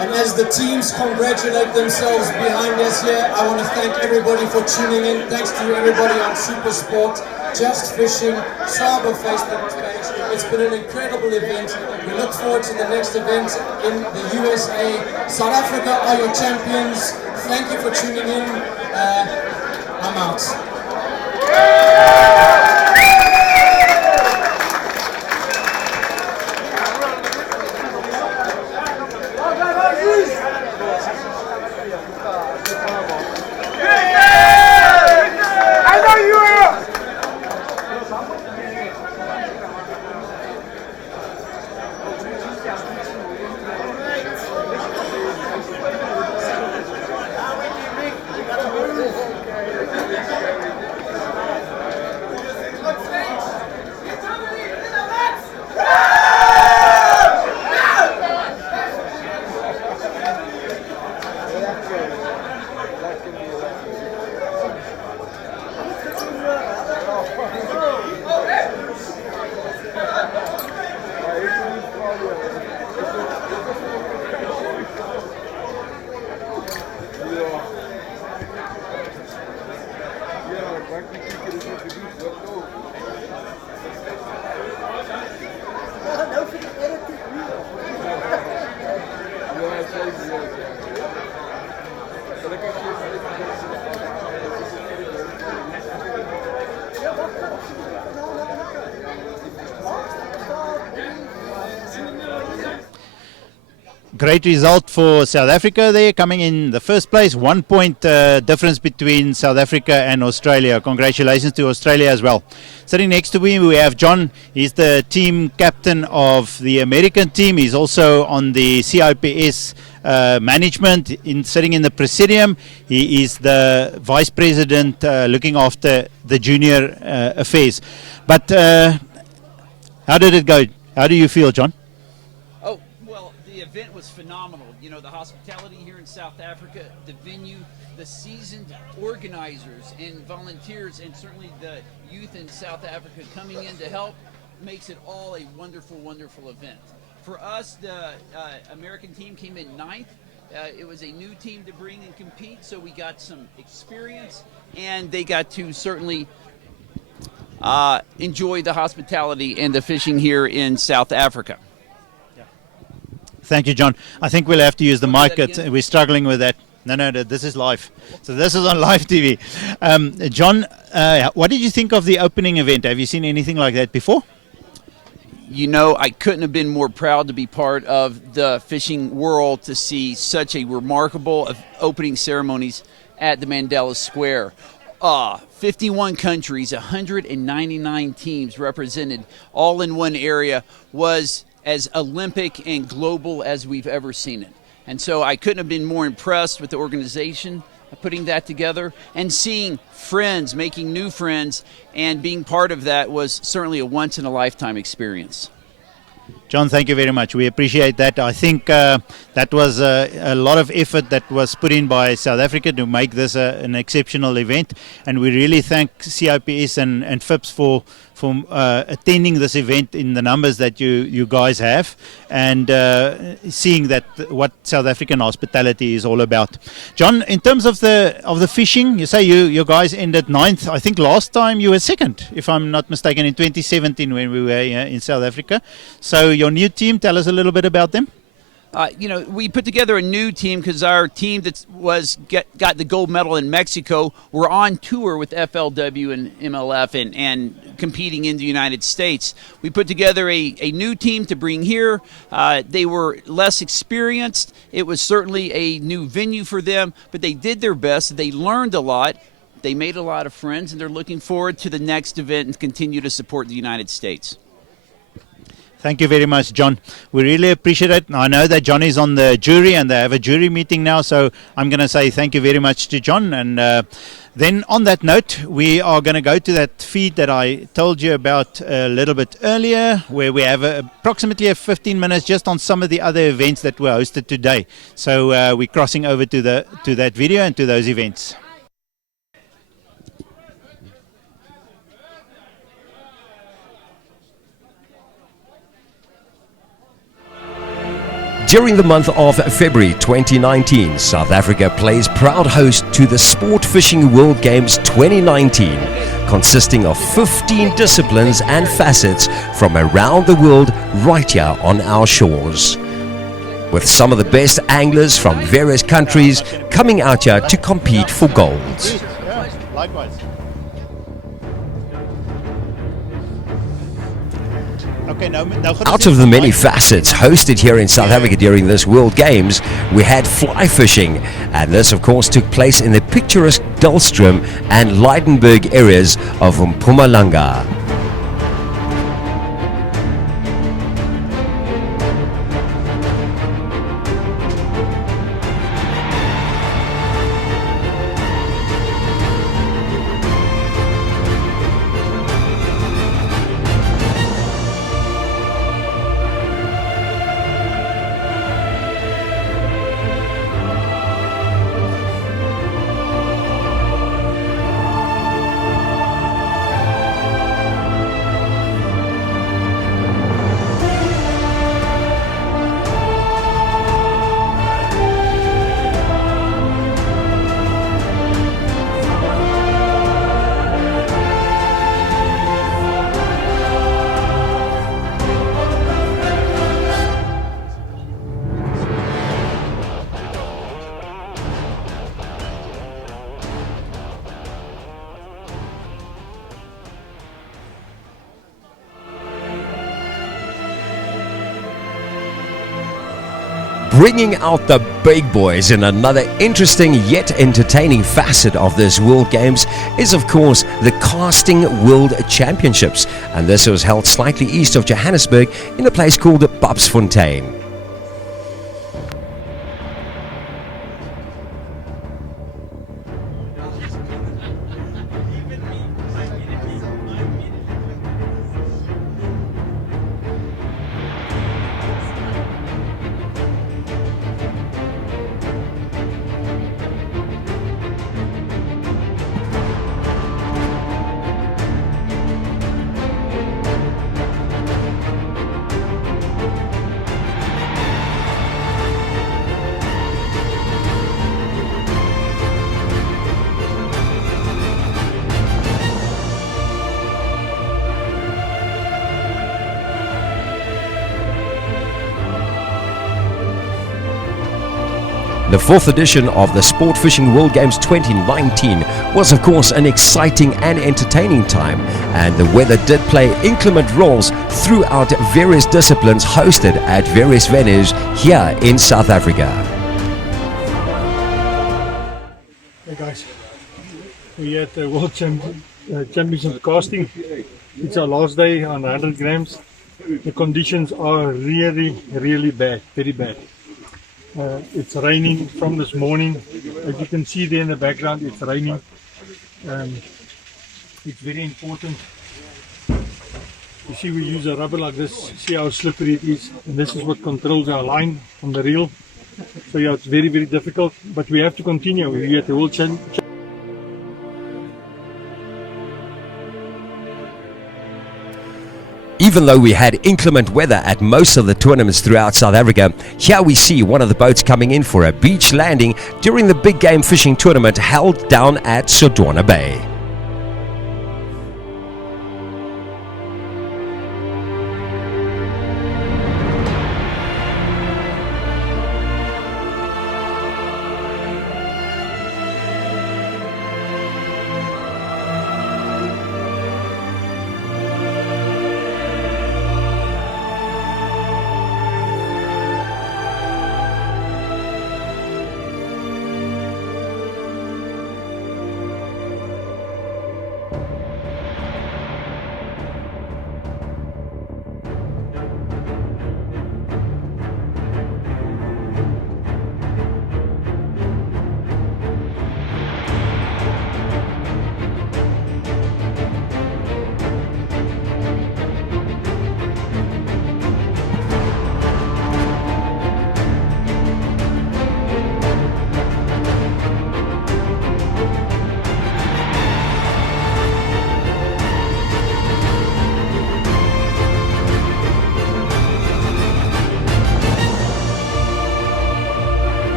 And as the teams congratulate themselves behind us here, I want to thank everybody for tuning in. Thanks to everybody on SuperSport, Just Fishing, Saba Facebook page. It's been an incredible event. We look forward to the next event in the USA. South Africa are your champions. Thank you for tuning in. I'm out. Great result for South Africa there, coming in the first place. 1 point difference between South Africa and Australia. Congratulations to Australia as well. Sitting next to me we have John. He's the team captain of the American team. He's also on the CIPS management, sitting in the presidium. He is the vice president looking after the junior affairs. But how did it go? How do you feel, John? event was phenomenal. You know, the hospitality here in South Africa, the venue, the seasoned organizers and volunteers, and certainly the youth in South Africa coming in to help makes it all a wonderful, wonderful event. For us, the American team came in 9th. It was a new team to bring and compete, so we got some experience, and they got to certainly enjoy the hospitality and the fishing here in South Africa. Thank you, John. I think we'll have to use the mic. We're struggling with that. No, this is live. So this is on live TV. John, what did you think of the opening event? Have you seen anything like that before? You know, I couldn't have been more proud to be part of the fishing world to see such a remarkable opening ceremonies at the Mandela Square. 51 countries, 199 teams represented all in one area was as Olympic and global as we've ever seen it. And so I couldn't have been more impressed with the organization putting that together, and seeing friends, making new friends, and being part of that was certainly a once-in-a-lifetime experience. John, thank you very much. We appreciate that. I think that was a lot of effort that was put in by South Africa to make this an exceptional event, and we really thank CIPS and FIPS for attending this event in the numbers that you guys have, and seeing that what South African hospitality is all about. John, in terms of the fishing, you say you guys ended 9th. I think last time you were 2nd, if I'm not mistaken, in 2017 when we were in South Africa. So your new team, tell us a little bit about them. You know, we put together a new team because our team that got the gold medal in Mexico were on tour with FLW and MLF and competing in the United States. We put together a new team to bring here. They were less experienced. It was certainly a new venue for them, but they did their best. They learned a lot. They made a lot of friends, and they're looking forward to the next event and continue to support the United States. Thank you very much, John. We really appreciate it. I know that John is on the jury and they have a jury meeting now, so I'm going to say thank you very much to John. And then on that note, we are going to go to that feed that I told you about a little bit earlier, where we have approximately 15 minutes just on some of the other events that were hosted today. So we're crossing over to that video and to those events. During the month of February 2019, South Africa plays proud host to the Sport Fishing World Games 2019, consisting of 15 disciplines and facets from around the world right here on our shores. With some of the best anglers from various countries coming out here to compete for gold. Likewise. Out of the many facets hosted here in South Africa during this World Games, we had fly fishing, and this of course took place in the picturesque Dullstroom and Lydenburg areas of Mpumalanga. Bringing out the big boys in another interesting yet entertaining facet of this World Games is of course the Casting World Championships, and this was held slightly east of Johannesburg in a place called Babsfontein. The fourth edition of the Sport Fishing World Games 2019 was of course an exciting and entertaining time, and the weather did play inclement roles throughout various disciplines hosted at various venues here in South Africa. Hey guys, we're at the World Championship casting. It's our last day on 100 grams. The conditions are really bad, very bad. It's raining from this morning. As you can see there in the background, it's raining. It's very important. You see, we use a rubber like this. See how slippery it is, and this is what controls our line on the reel. So yeah, it's very difficult, but we have to continue. We're at the World Championship. Even though we had inclement weather at most of the tournaments throughout South Africa, here we see one of the boats coming in for a beach landing during the big game fishing tournament held down at Sodwana Bay.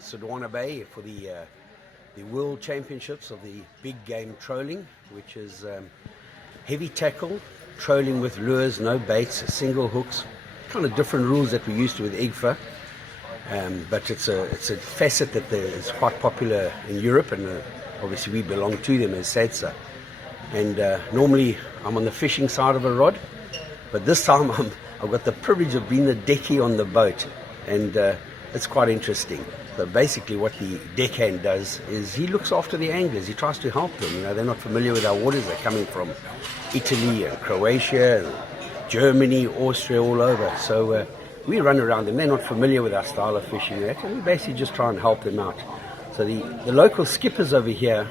Sodwana Bay for the World Championships of the big game trolling, which is heavy tackle, trolling with lures, no baits, single hooks, kind of different rules that we're used to with EGFA. But it's a facet that is quite popular in Europe, and obviously we belong to them as SADSA. And normally I'm on the fishing side of a rod, but this time I've got the privilege of being the decky on the boat, and it's quite interesting. So basically what the deckhand does is he looks after the anglers. He tries to help them. You know, they're not familiar with our waters. They're coming from Italy and Croatia and Germany, Austria, all over. So we run around them. They're not familiar with our style of fishing yet, and we basically just try and help them out. So the local skippers over here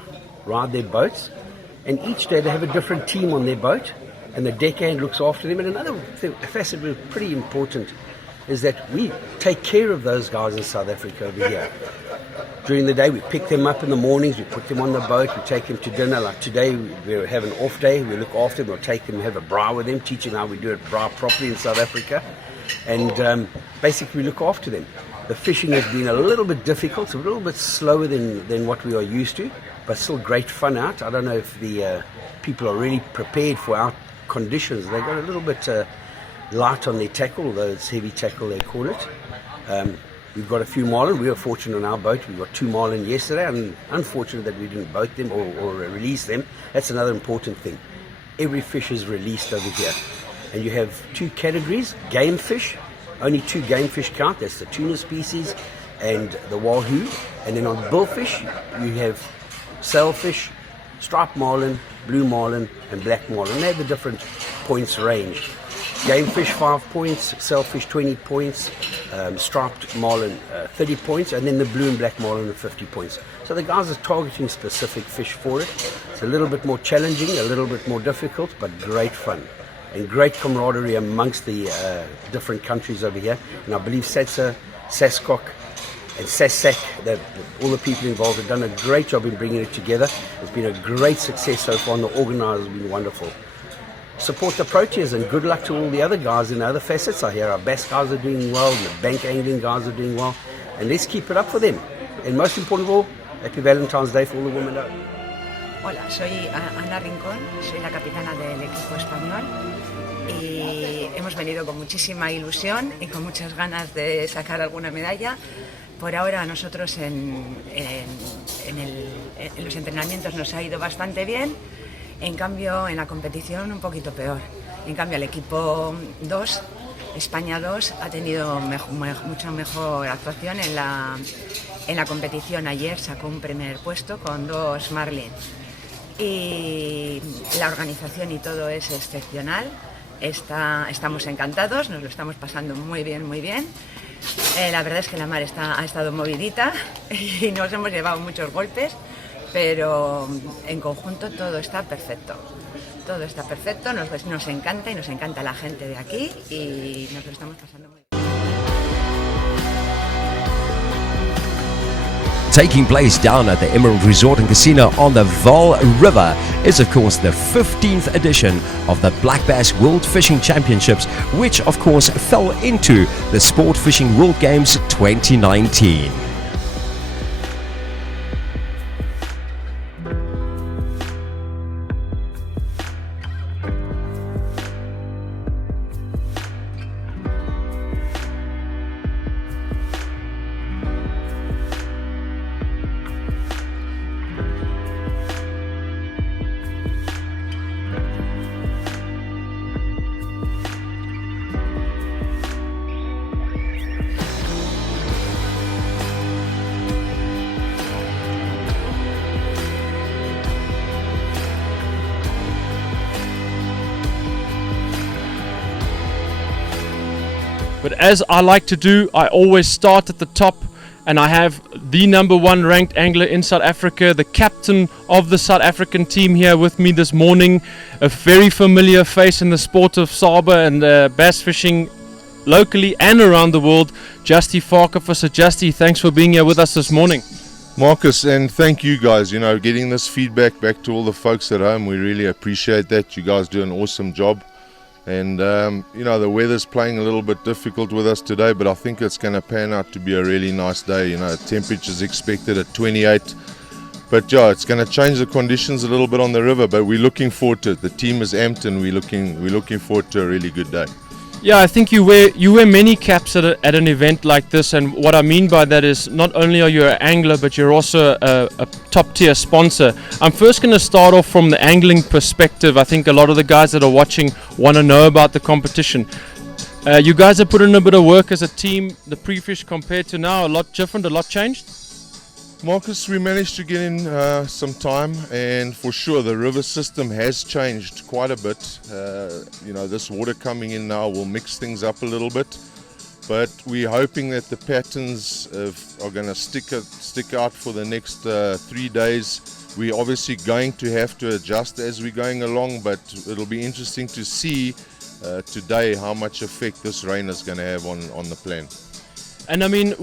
ride their boats, and each day they have a different team on their boat, and the deckhand looks after them. And another thing, a facet that's pretty important, is that we take care of those guys in South Africa over here. During the day, we pick them up in the mornings, we put them on the boat, we take them to dinner. Like today, we have an off day, we look after them, we'll take them, have a braai with them, teach them how we do it braai properly in South Africa. And basically we look after them. The fishing has been a little bit difficult, a little bit slower than what we are used to, but still great fun out. I don't know if the people are really prepared for our conditions. They got a little bit light on their tackle, although it's heavy tackle they call it. We've got a few marlin. We were fortunate on our boat. We got 2 marlin yesterday, and unfortunate that we didn't boat them or release them. That's another important thing. Every fish is released over here. And you have 2 categories, game fish. Only 2 game fish count. That's the tuna species and the wahoo. And then on billfish, you have sailfish, striped marlin, blue marlin, and black marlin. They have a different points range. Game fish 5 points, sailfish 20 points, striped marlin 30 points, and then the blue and black marlin are 50 points. So the guys are targeting specific fish for it. It's a little bit more challenging, a little bit more difficult, but great fun. And great camaraderie amongst the different countries over here. And I believe SATSA, SASCOC, and SASAC, all the people involved have done a great job in bringing it together. It's been a great success so far, and the organisers have been wonderful. Support the Proteas, and good luck to all the other guys in the other facets. I hear our bass guys are doing well, and the bank angling guys are doing well, and let's keep it up for them. And most important of all, happy Valentine's Day for all the women out. Hola, soy Ana Rincón, soy la capitana del equipo español y hemos venido con muchísima ilusión y con muchas ganas de sacar alguna medalla. Por ahora a nosotros en los entrenamientos nos ha ido bastante bien. En cambio, en la competición un poquito peor. En cambio, el equipo 2, España 2, ha tenido mucha mejor actuación en la competición. Ayer sacó un primer puesto con 2 marlin. Y la organización y todo es excepcional. Estamos encantados, nos lo estamos pasando muy bien, muy bien. La verdad es que la mar ha estado movidita y nos hemos llevado muchos golpes. Pero en conjunto todo está perfecto. Todo está perfecto, nos encanta y nos encanta la gente de aquí y nos lo estamos pasando muy bien. Taking place down at the Emerald Resort and Casino on the Vaal River is of course the 15th edition of the Black Bass World Fishing Championships, which of course fell into the Sport Fishing World Games 2019. But as I like to do, I always start at the top, and I have the #1 ranked angler in South Africa, the captain of the South African team here with me this morning, a very familiar face in the sport of Saba and bass fishing locally and around the world, Justy Farquhar. So Justy, thanks for being here with us this morning. Marcus, and thank you guys, getting this feedback back to all the folks at home, we really appreciate that. You guys do an awesome job. And the weather's playing a little bit difficult with us today, but I think it's going to pan out to be a really nice day. Temperature's expected at 28, but yeah, it's going to change the conditions a little bit on the river, but we're looking forward to it. The team is amped, and we're looking forward to a really good day. Yeah, I think you wear many caps at an event like this, and what I mean by that is not only are you an angler, but you're also a top tier sponsor. I'm first going to start off from the angling perspective. I think a lot of the guys that are watching want to know about the competition. You guys have put in a bit of work as a team. The pre-fish compared to now, a lot different, a lot changed? Marcus, we managed to get in some time, and for sure the river system has changed quite a bit. You know, this water coming in now will mix things up a little bit, but we're hoping that the patterns are going to stick out for the next 3 days. We're obviously going to have to adjust as we're going along, but it'll be interesting to see today how much effect this rain is going to have on the plan. And I mean,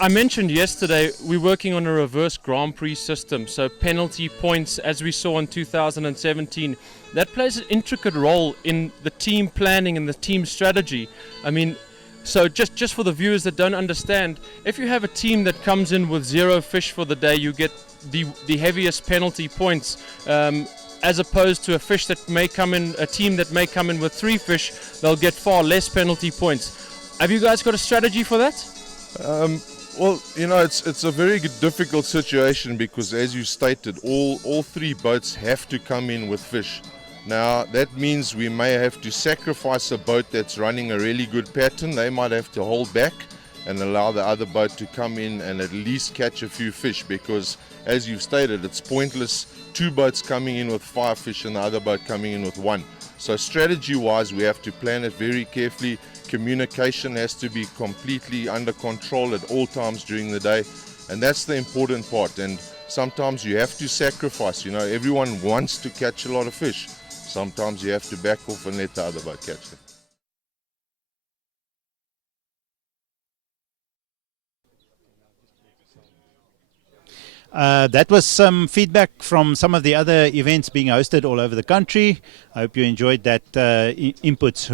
I mentioned yesterday we're working on a reverse Grand Prix system, so penalty points, as we saw in 2017, that plays an intricate role in the team planning and the team strategy. I mean, so just for the viewers that don't understand, if you have a team that comes in with 0 fish for the day, you get the heaviest penalty points, as opposed to a team that may come in with 3 fish, they'll get far less penalty points. Have you guys got a strategy for that? Well, you know, it's a very difficult situation because, as you stated, all 3 boats have to come in with fish. Now, that means we may have to sacrifice a boat that's running a really good pattern. They might have to hold back and allow the other boat to come in and at least catch a few fish, because, as you've stated, it's pointless 2 boats coming in with 5 fish and the other boat coming in with 1. So strategy-wise, we have to plan it very carefully. Communication has to be completely under control at all times during the day, and that's the important part. And sometimes you have to sacrifice. You know, everyone wants to catch a lot of fish. Sometimes you have to back off and let the other boat catch them. That was some feedback from some of the other events being hosted all over the country. I hope you enjoyed that inputs,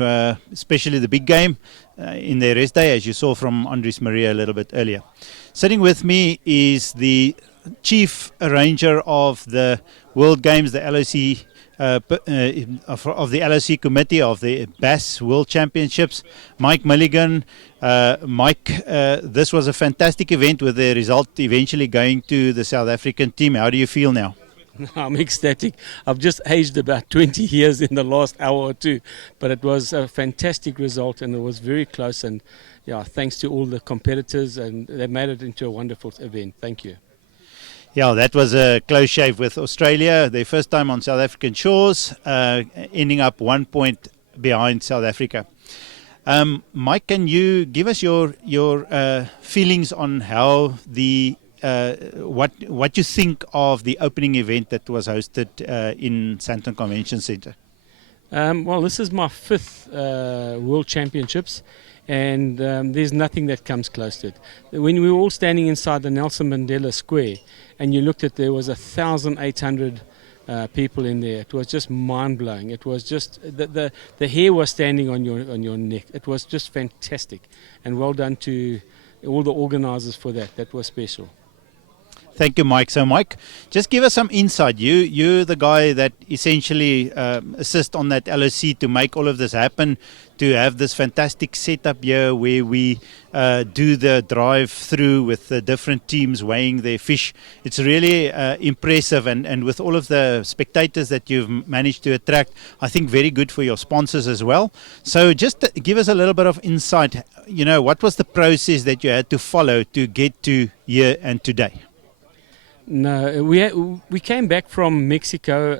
especially the big game in their rest day, as you saw from Andres Maria a little bit earlier. Sitting with me is the chief arranger of the World Games, the LOC of the LOC committee of the Bass World Championships, Mike Milligan. Mike, this was a fantastic event with the result eventually going to the South African team. How do you feel now? I'm ecstatic. I've just aged about 20 years in the last hour or two, but it was a fantastic result and it was very close, and yeah, thanks to all the competitors, and they made it into a wonderful event. Thank you. Yeah, that was a close shave with Australia, their first time on South African shores, ending up 1 point behind South Africa. Mike, can you give us your feelings on how what you think of the opening event that was hosted in Sandton Convention Centre? Well, this is my 5th World Championships, and there's nothing that comes close to it. When we were all standing inside the Nelson Mandela Square, and you looked at, there was 1,800 people in there. It was just mind-blowing. It was just the hair was standing on your neck. It was just fantastic, and well done to all the organisers for that. That was special. Thank you, Mike. So, Mike, just give us some insight. You're the guy that essentially assists on that LOC to make all of this happen, to have this fantastic setup here where we do the drive-through with the different teams weighing their fish. It's really impressive, and with all of the spectators that you've managed to attract, I think very good for your sponsors as well. So just give us a little bit of insight. You know, what was the process that you had to follow to get to here and today? No, we came back from Mexico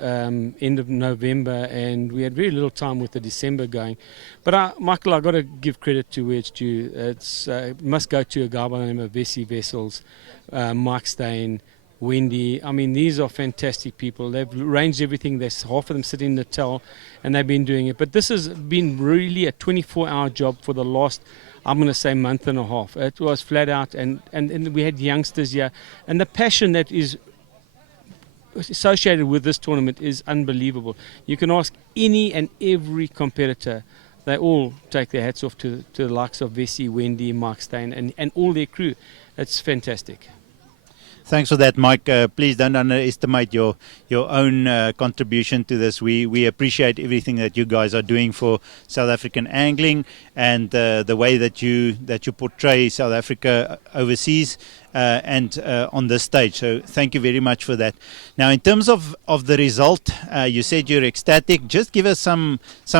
end of November, and we had very little time with the December going. But Michael, I've got to give credit to where it's due. It's must go to a guy by the name of Vesey Vessels, Mike Stain, Wendy. I mean, these are fantastic people. They've arranged everything. There's half of them sitting in the Natal, and they've been doing it. But this has been really a 24-hour job for the last, I'm going to say, month and a half. It was flat out, and we had youngsters here, and the passion that is associated with this tournament is unbelievable. You can ask any and every competitor. They all take their hats off to the likes of Vesey, Wendy, Mark Stein, and all their crew. It's fantastic. Thanks for that, Mike. Please don't underestimate your own contribution to this. We appreciate everything that you guys are doing for South African angling, and the way that you portray South Africa overseas. and on this stage. So thank you very much for that. Now, in terms of the result, you said you're ecstatic. Just give us some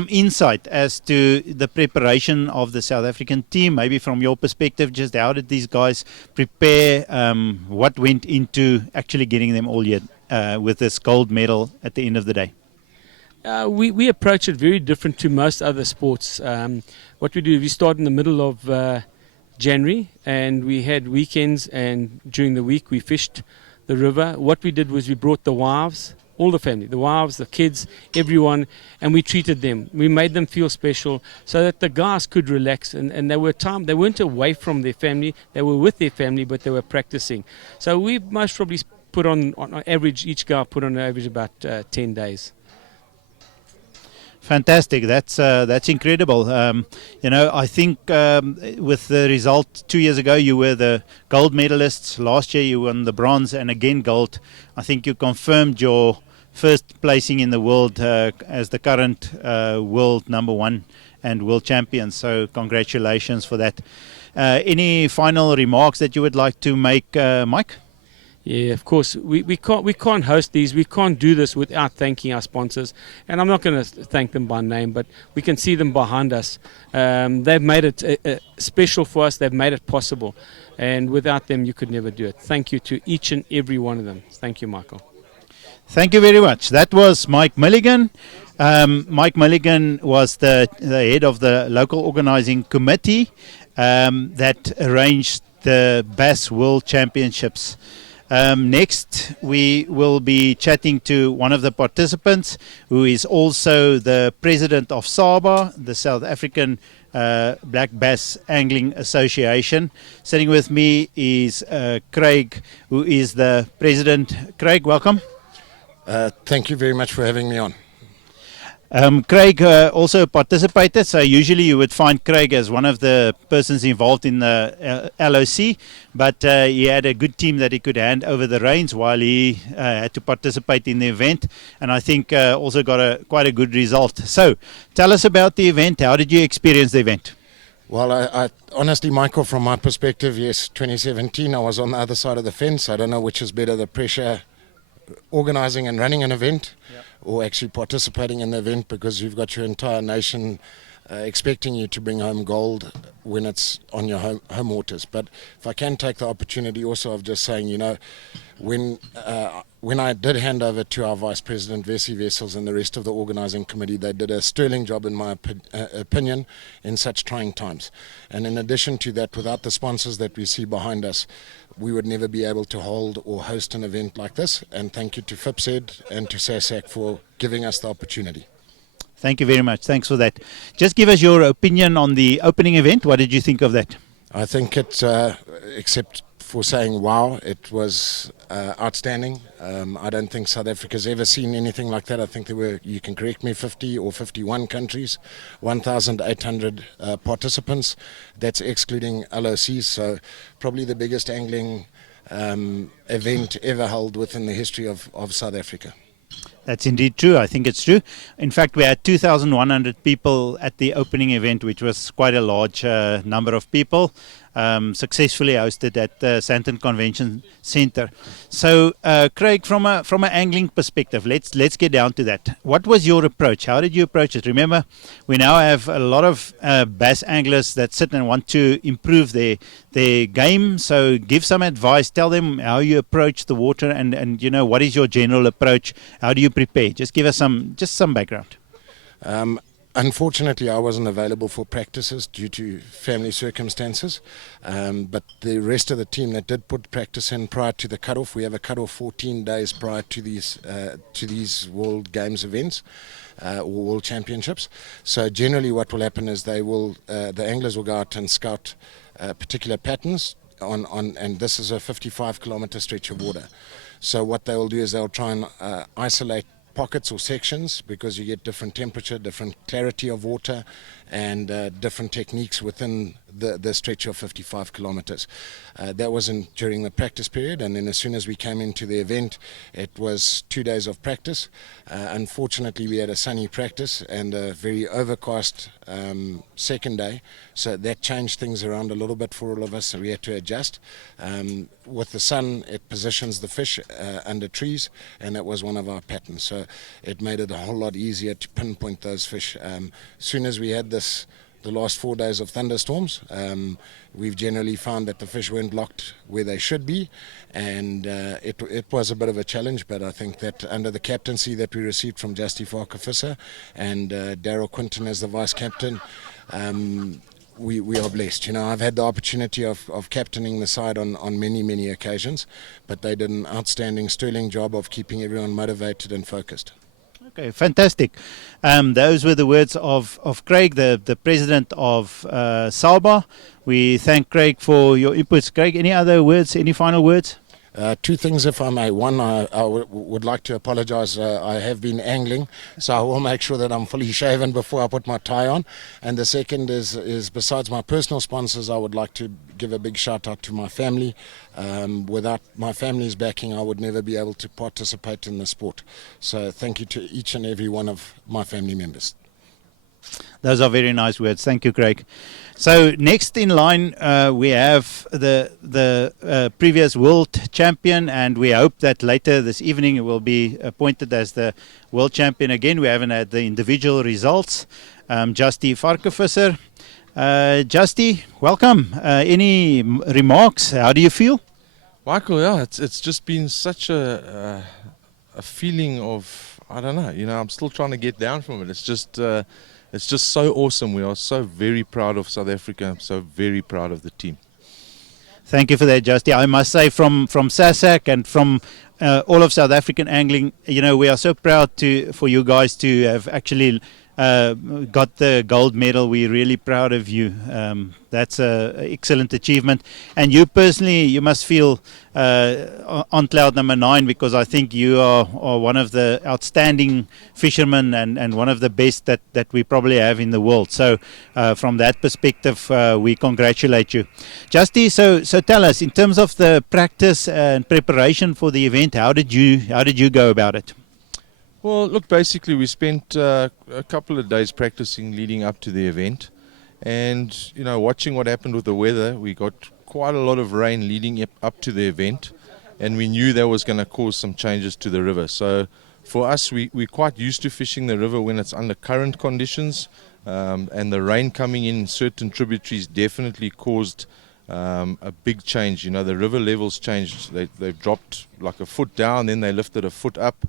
insight as to the preparation of the South African team, maybe from your perspective. Just how did these guys prepare? What went into actually getting them all here with this gold medal at the end of the day? We approach it very different to most other sports. What we do, we start in the middle of January, and we had weekends, and during the week we fished the river. What we did was we brought the wives, all the family, the wives, the kids, everyone, and we treated them. We made them feel special so that the guys could relax, and they weren't away from their family, they were with their family, but they were practicing. So we most probably put on average, each guy put on average about 10 days. Fantastic. That's incredible. I think with the result 2 years ago, you were the gold medalists. Last year, you won the bronze and again gold. I think you confirmed your first placing in the world as the current world #1 and world champion. So congratulations for that. Any final remarks that you would like to make, Mike? Yeah, of course. We can't host these. We can't do this without thanking our sponsors. And I'm not going to thank them by name, but we can see them behind us. They've made it special for us. They've made it possible. And without them, you could never do it. Thank you to each and every one of them. Thank you, Michael. Thank you very much. That was Mike Milligan. Mike Milligan was the head of the local organizing committee that arranged the Bass World Championships. Next, we will be chatting to one of the participants who is also the president of SABA, the South African Black Bass Angling Association. Sitting with me is Craig, who is the president. Craig, welcome. Thank you very much for having me on. Craig also participated, so usually you would find Craig as one of the persons involved in the LOC, but he had a good team that he could hand over the reins while he had to participate in the event, and I think also got quite a good result. So tell us about the event. How did you experience the event? Well, I honestly, Michael, from my perspective, yes, 2017 I was on the other side of the fence. I don't know which is better, the pressure organizing and running an event, or actually participating in the event, because you've got your entire nation expecting you to bring home gold when it's on your home waters. But if I can take the opportunity also of just saying, when I did hand over to our Vice President, Vesey Wessels, and the rest of the organising committee, they did a sterling job, in my opinion, in such trying times. And in addition to that, without the sponsors that we see behind us, we would never be able to hold or host an event like this. And thank you to FIPSED and to SASAC for giving us the opportunity. Thank you very much. Thanks for that. Just give us your opinion on the opening event. What did you think of that? I think it, except for saying wow, it was outstanding. I don't think South Africa's ever seen anything like that. I think there were, you can correct me, 50 or 51 countries, 1,800 participants. That's excluding LOCs, so probably the biggest angling event ever held within the history of South Africa. That's indeed true. I think it's true. In fact, we had 2,100 people at the opening event, which was quite a large number of people, successfully hosted at the Sandton Convention Centre. So, Craig, from an angling perspective, let's get down to that. What was your approach? How did you approach it? Remember, we now have a lot of bass anglers that sit and want to improve their game. So, give some advice. Tell them how you approach the water, and what is your general approach? How do you prepare? Just give us some background. Unfortunately, I wasn't available for practices due to family circumstances, but the rest of the team that did put practice in prior to the cutoff, we have a cutoff 14 days prior to these World Games events or World Championships. So generally what will happen is the anglers will go out and scout particular patterns and this is a 55-kilometer stretch of water. So what they will do is they'll try and isolate pockets or sections, because you get different temperature, different clarity of water, and different techniques within the stretch of 55 kilometers. That wasn't during the practice period, and then as soon as we came into the event, it was 2 days of practice. Unfortunately, we had a sunny practice and a very overcast second day, so that changed things around a little bit for all of us, so we had to adjust. With the sun, it positions the fish under trees, and that was one of our patterns, so it made it a whole lot easier to pinpoint those fish. As soon as we had the last 4 days of thunderstorms, we've generally found that the fish weren't locked where they should be, and it was a bit of a challenge, but I think that under the captaincy that we received from Justy Farquharson and Daryl Quinton as the vice captain, we are blessed. You know, I've had the opportunity of captaining the side on many occasions, but they did an outstanding, sterling job of keeping everyone motivated and focused. Okay, fantastic. Those were the words of Craig, the president of SALBA. We thank Craig for your inputs. Craig, any other words, any final words? Two things, if I may. One, I would like to apologize. I have been angling, so I will make sure that I'm fully shaven before I put my tie on. And the second is besides my personal sponsors, I would like to give a big shout out to my family. Without my family's backing, I would never be able to participate in the sport. So thank you to each and every one of my family members. Those are very nice words. Thank you, Craig. So next in line, we have the previous world champion, and we hope that later this evening it will be appointed as the world champion again. We haven't had the individual results. Justy Farquharson. Justy, welcome. Any remarks? How do you feel? Michael, yeah, it's just been such a feeling of, I don't know, you know, I'm still trying to get down from it. It's just so awesome. We are so very proud of South Africa. I'm so very proud of the team. Thank you for that, Justy. I must say from SASAC and from all of South African angling, you know, we are so proud for you guys to have actually got the gold medal. We're really proud of you. That's an excellent achievement. And you personally, you must feel on cloud number 9, because I think you are one of the outstanding fishermen and one of the best that we probably have in the world. So from that perspective, we congratulate you. Justy, so tell us, in terms of the practice and preparation for the event, how did you go about it? Well, look, basically we spent a couple of days practicing leading up to the event, and you know, watching what happened with the weather. We got quite a lot of rain leading up to the event, and we knew that was going to cause some changes to the river. So for us, we're quite used to fishing the river when it's under current conditions, and the rain coming in certain tributaries definitely caused a big change. You know, the river levels changed. They've dropped like a foot down, then they lifted a foot up.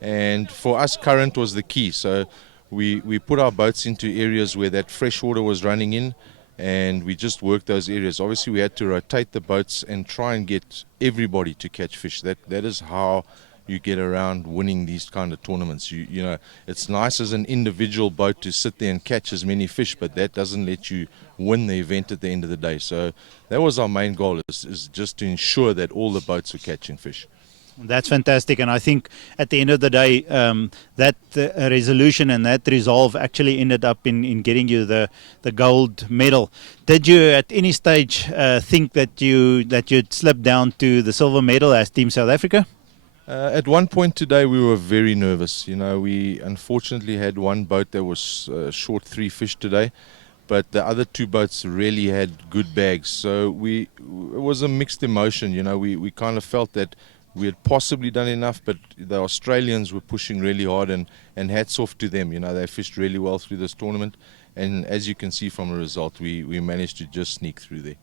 And for us, current was the key. So we put our boats into areas where that fresh water was running in, and we just worked those areas. Obviously, we had to rotate the boats and try and get everybody to catch fish. That is how you get around winning these kind of tournaments. You know, it's nice as an individual boat to sit there and catch as many fish, but that doesn't let you win the event at the end of the day. So that was our main goal, is just to ensure that all the boats are catching fish. That's fantastic, and I think at the end of the day, that resolution and that resolve actually ended up in getting you the gold medal. Did you at any stage think that you'd slip down to the silver medal as Team South Africa? At one point today, we were very nervous. You know, we unfortunately had one boat that was short 3 fish today, but the other 2 boats really had good bags. So it was a mixed emotion. You know, we kind of felt that we had possibly done enough, but the Australians were pushing really hard, and hats off to them. You know, they fished really well through this tournament, and as you can see from the result, we managed to just sneak through there.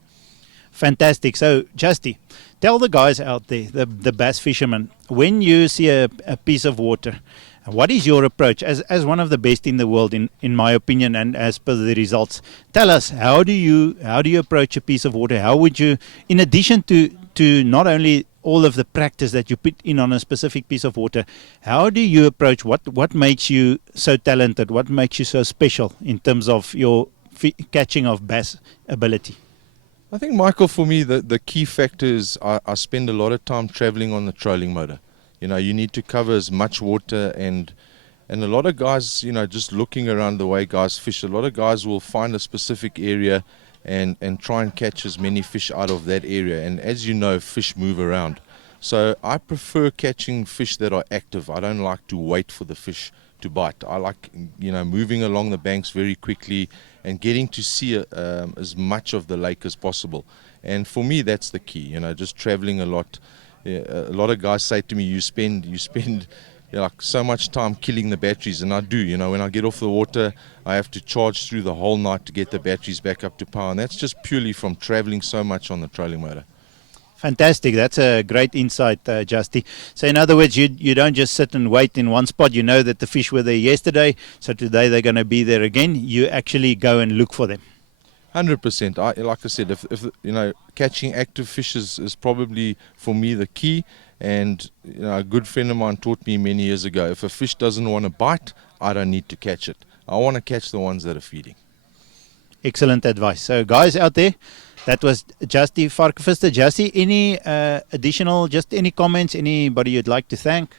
Fantastic. So, Justy, tell the guys out there, the bass fishermen, when you see a piece of water, what is your approach as one of the best in the world, in my opinion, and as per the results? Tell us, how do you approach a piece of water? How would you, in addition to not only all of the practice that you put in on a specific piece of water, how do you approach what makes you so talented? What makes you so special in terms of your catching of bass ability? I think, Michael, for me, the key factor is I spend a lot of time traveling on the trolling motor. You know, you need to cover as much water and And a lot of guys, you know, just looking around the way guys fish, a lot of guys will find a specific area and try and catch as many fish out of that area. And as you know, fish move around. So I prefer catching fish that are active. I don't like to wait for the fish to bite. I like, you know, moving along the banks very quickly and getting to see as much of the lake as possible. And for me, that's the key, you know, just traveling a lot. Yeah, a lot of guys say to me, you spend like so much time killing the batteries, and I do. You know, when I get off the water, I have to charge through the whole night to get the batteries back up to power, and that's just purely from traveling so much on the trolling motor. Fantastic. That's a great insight, Justy. So in other words, you don't just sit and wait in one spot. You know that the fish were there yesterday, so today they're going to be there again. You actually go and look for them. 100%. Like I said, if you know, catching active fish is probably for me the key. And you know, a good friend of mine taught me many years ago, if a fish doesn't want to bite, I don't need to catch it. I want to catch the ones that are feeding. Excellent advice. So guys out there, that was Justy Varkevester. Justy, any additional, just any comments, anybody you'd like to thank?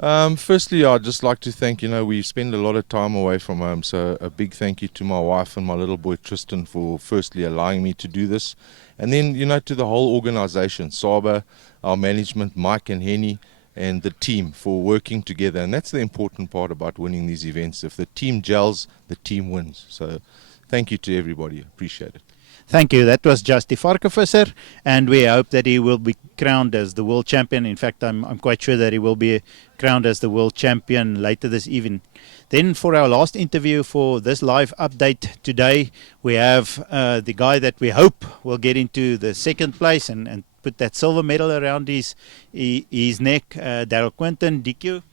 Firstly, I'd just like to thank, you know, we spend a lot of time away from home, so a big thank you to my wife and my little boy Tristan for firstly allowing me to do this. And then, you know, to the whole organization, Saba, our management, Mike and Henny, and the team for working together. And that's the important part about winning these events. If the team gels, the team wins. So thank you to everybody. Appreciate it. Thank you. That was Justy Varkevester, and we hope that he will be crowned as the world champion. In fact, I'm quite sure that he will be crowned as the world champion later this evening. Then for our last interview for this live update today, we have the guy that we hope will get into the second place and put that silver medal around his neck, Daryl Quinton, DQ.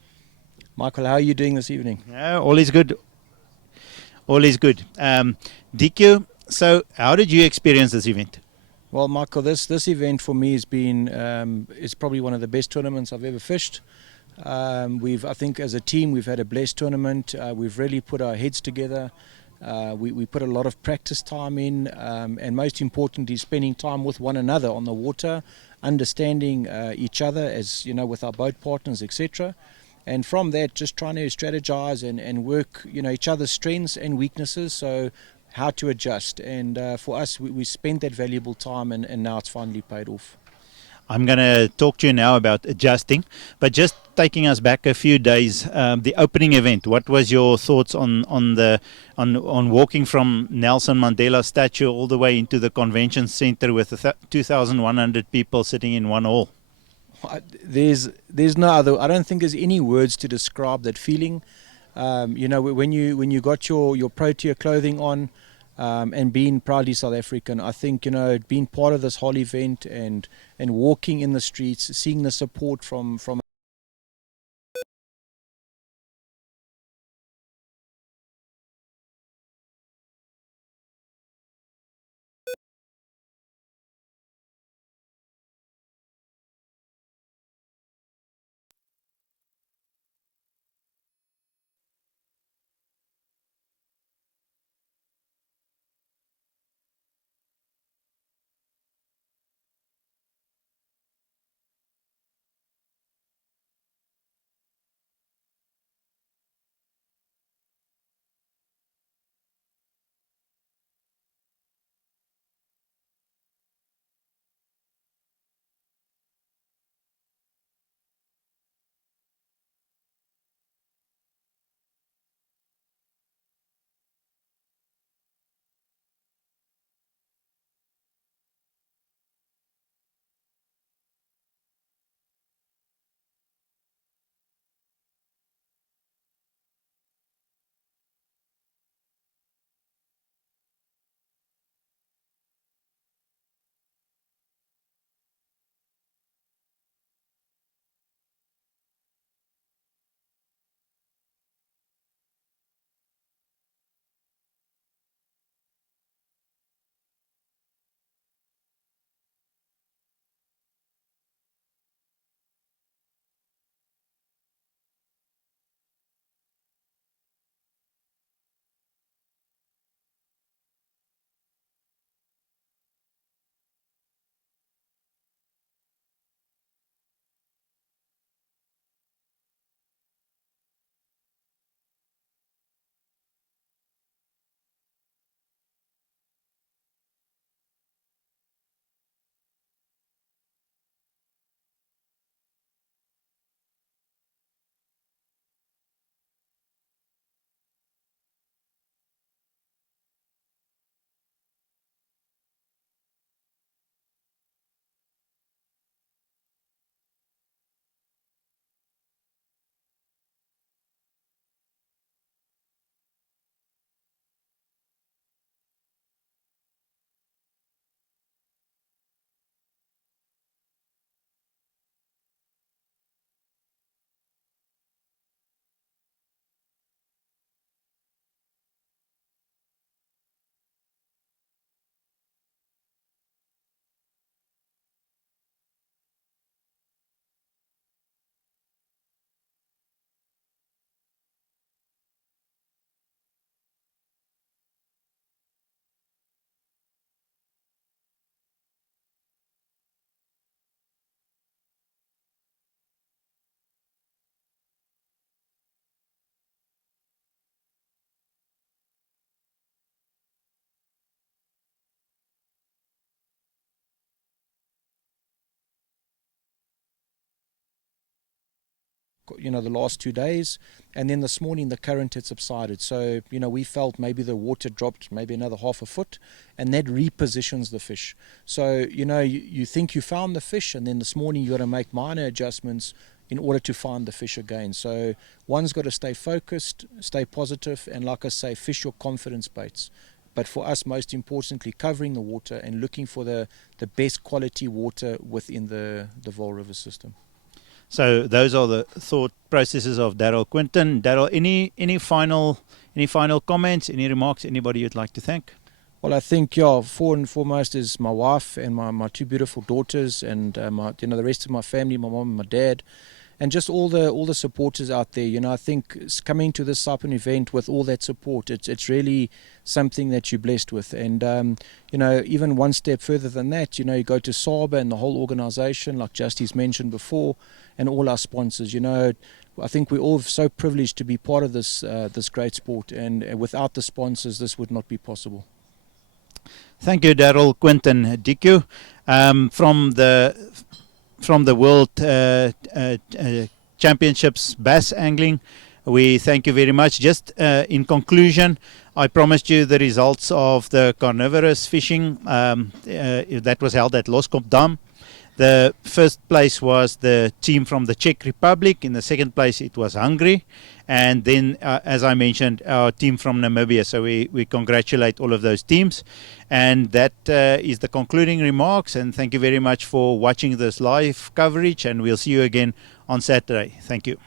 Michael, how are you doing this evening? Yeah, all is good. All is good. DQ, so how did you experience this event? Well, Michael, this event for me has been is probably one of the best tournaments I've ever fished. I think as a team we've had a blessed tournament. We've really put our heads together. We put a lot of practice time in, and most importantly, spending time with one another on the water, understanding each other as you know, with our boat partners, etc. And from that, just trying to strategize and work, you know, each other's strengths and weaknesses. So how to adjust. And for us, we spent that valuable time, and now it's finally paid off. I'm going to talk to you now about adjusting, but just taking us back a few days, the opening event. What was your thoughts on walking from Nelson Mandela statue all the way into the convention center with 2,100 people sitting in one hall? There's no other. I don't think there's any words to describe that feeling. You know, when you got your Protea clothing on. And being proudly South African, I think, you know, being part of this whole event and walking in the streets, seeing the support from the last 2 days, and then this morning the current had subsided. So we felt maybe the water dropped maybe another half a foot, and that repositions the fish. So you think you found the fish, and then this morning you got to make minor adjustments in order to find the fish again. So one's got to stay focused, stay positive, and like I say, fish your confidence baits. But for us, most importantly, covering the water and looking for the best quality water within the Vaal River system. So those are the thought processes of Daryl Quinton. Daryl, any final comments, any remarks, anybody you'd like to thank? Well, I think, for and foremost is my wife and my two beautiful daughters, and the rest of my family, my mom and my dad, and just all the supporters out there. I think coming to this type of event with all that support, it's really something that you're blessed with. And even one step further than that, you go to SABA and the whole organisation, like Justy's mentioned before, and all our sponsors. I think we're all so privileged to be part of this great sport, and without the sponsors, this would not be possible. Thank you, Daryl Quinton Diku, from the World Championships Bass Angling. We thank you very much. Just in conclusion, I promised you the results of the carnivorous fishing that was held at Loskop Dam. The first place was the team from the Czech Republic. In the second place, it was Hungary. And then, as I mentioned, our team from Namibia. So we congratulate all of those teams. And that is the concluding remarks. And thank you very much for watching this live coverage. And we'll see you again on Saturday. Thank you.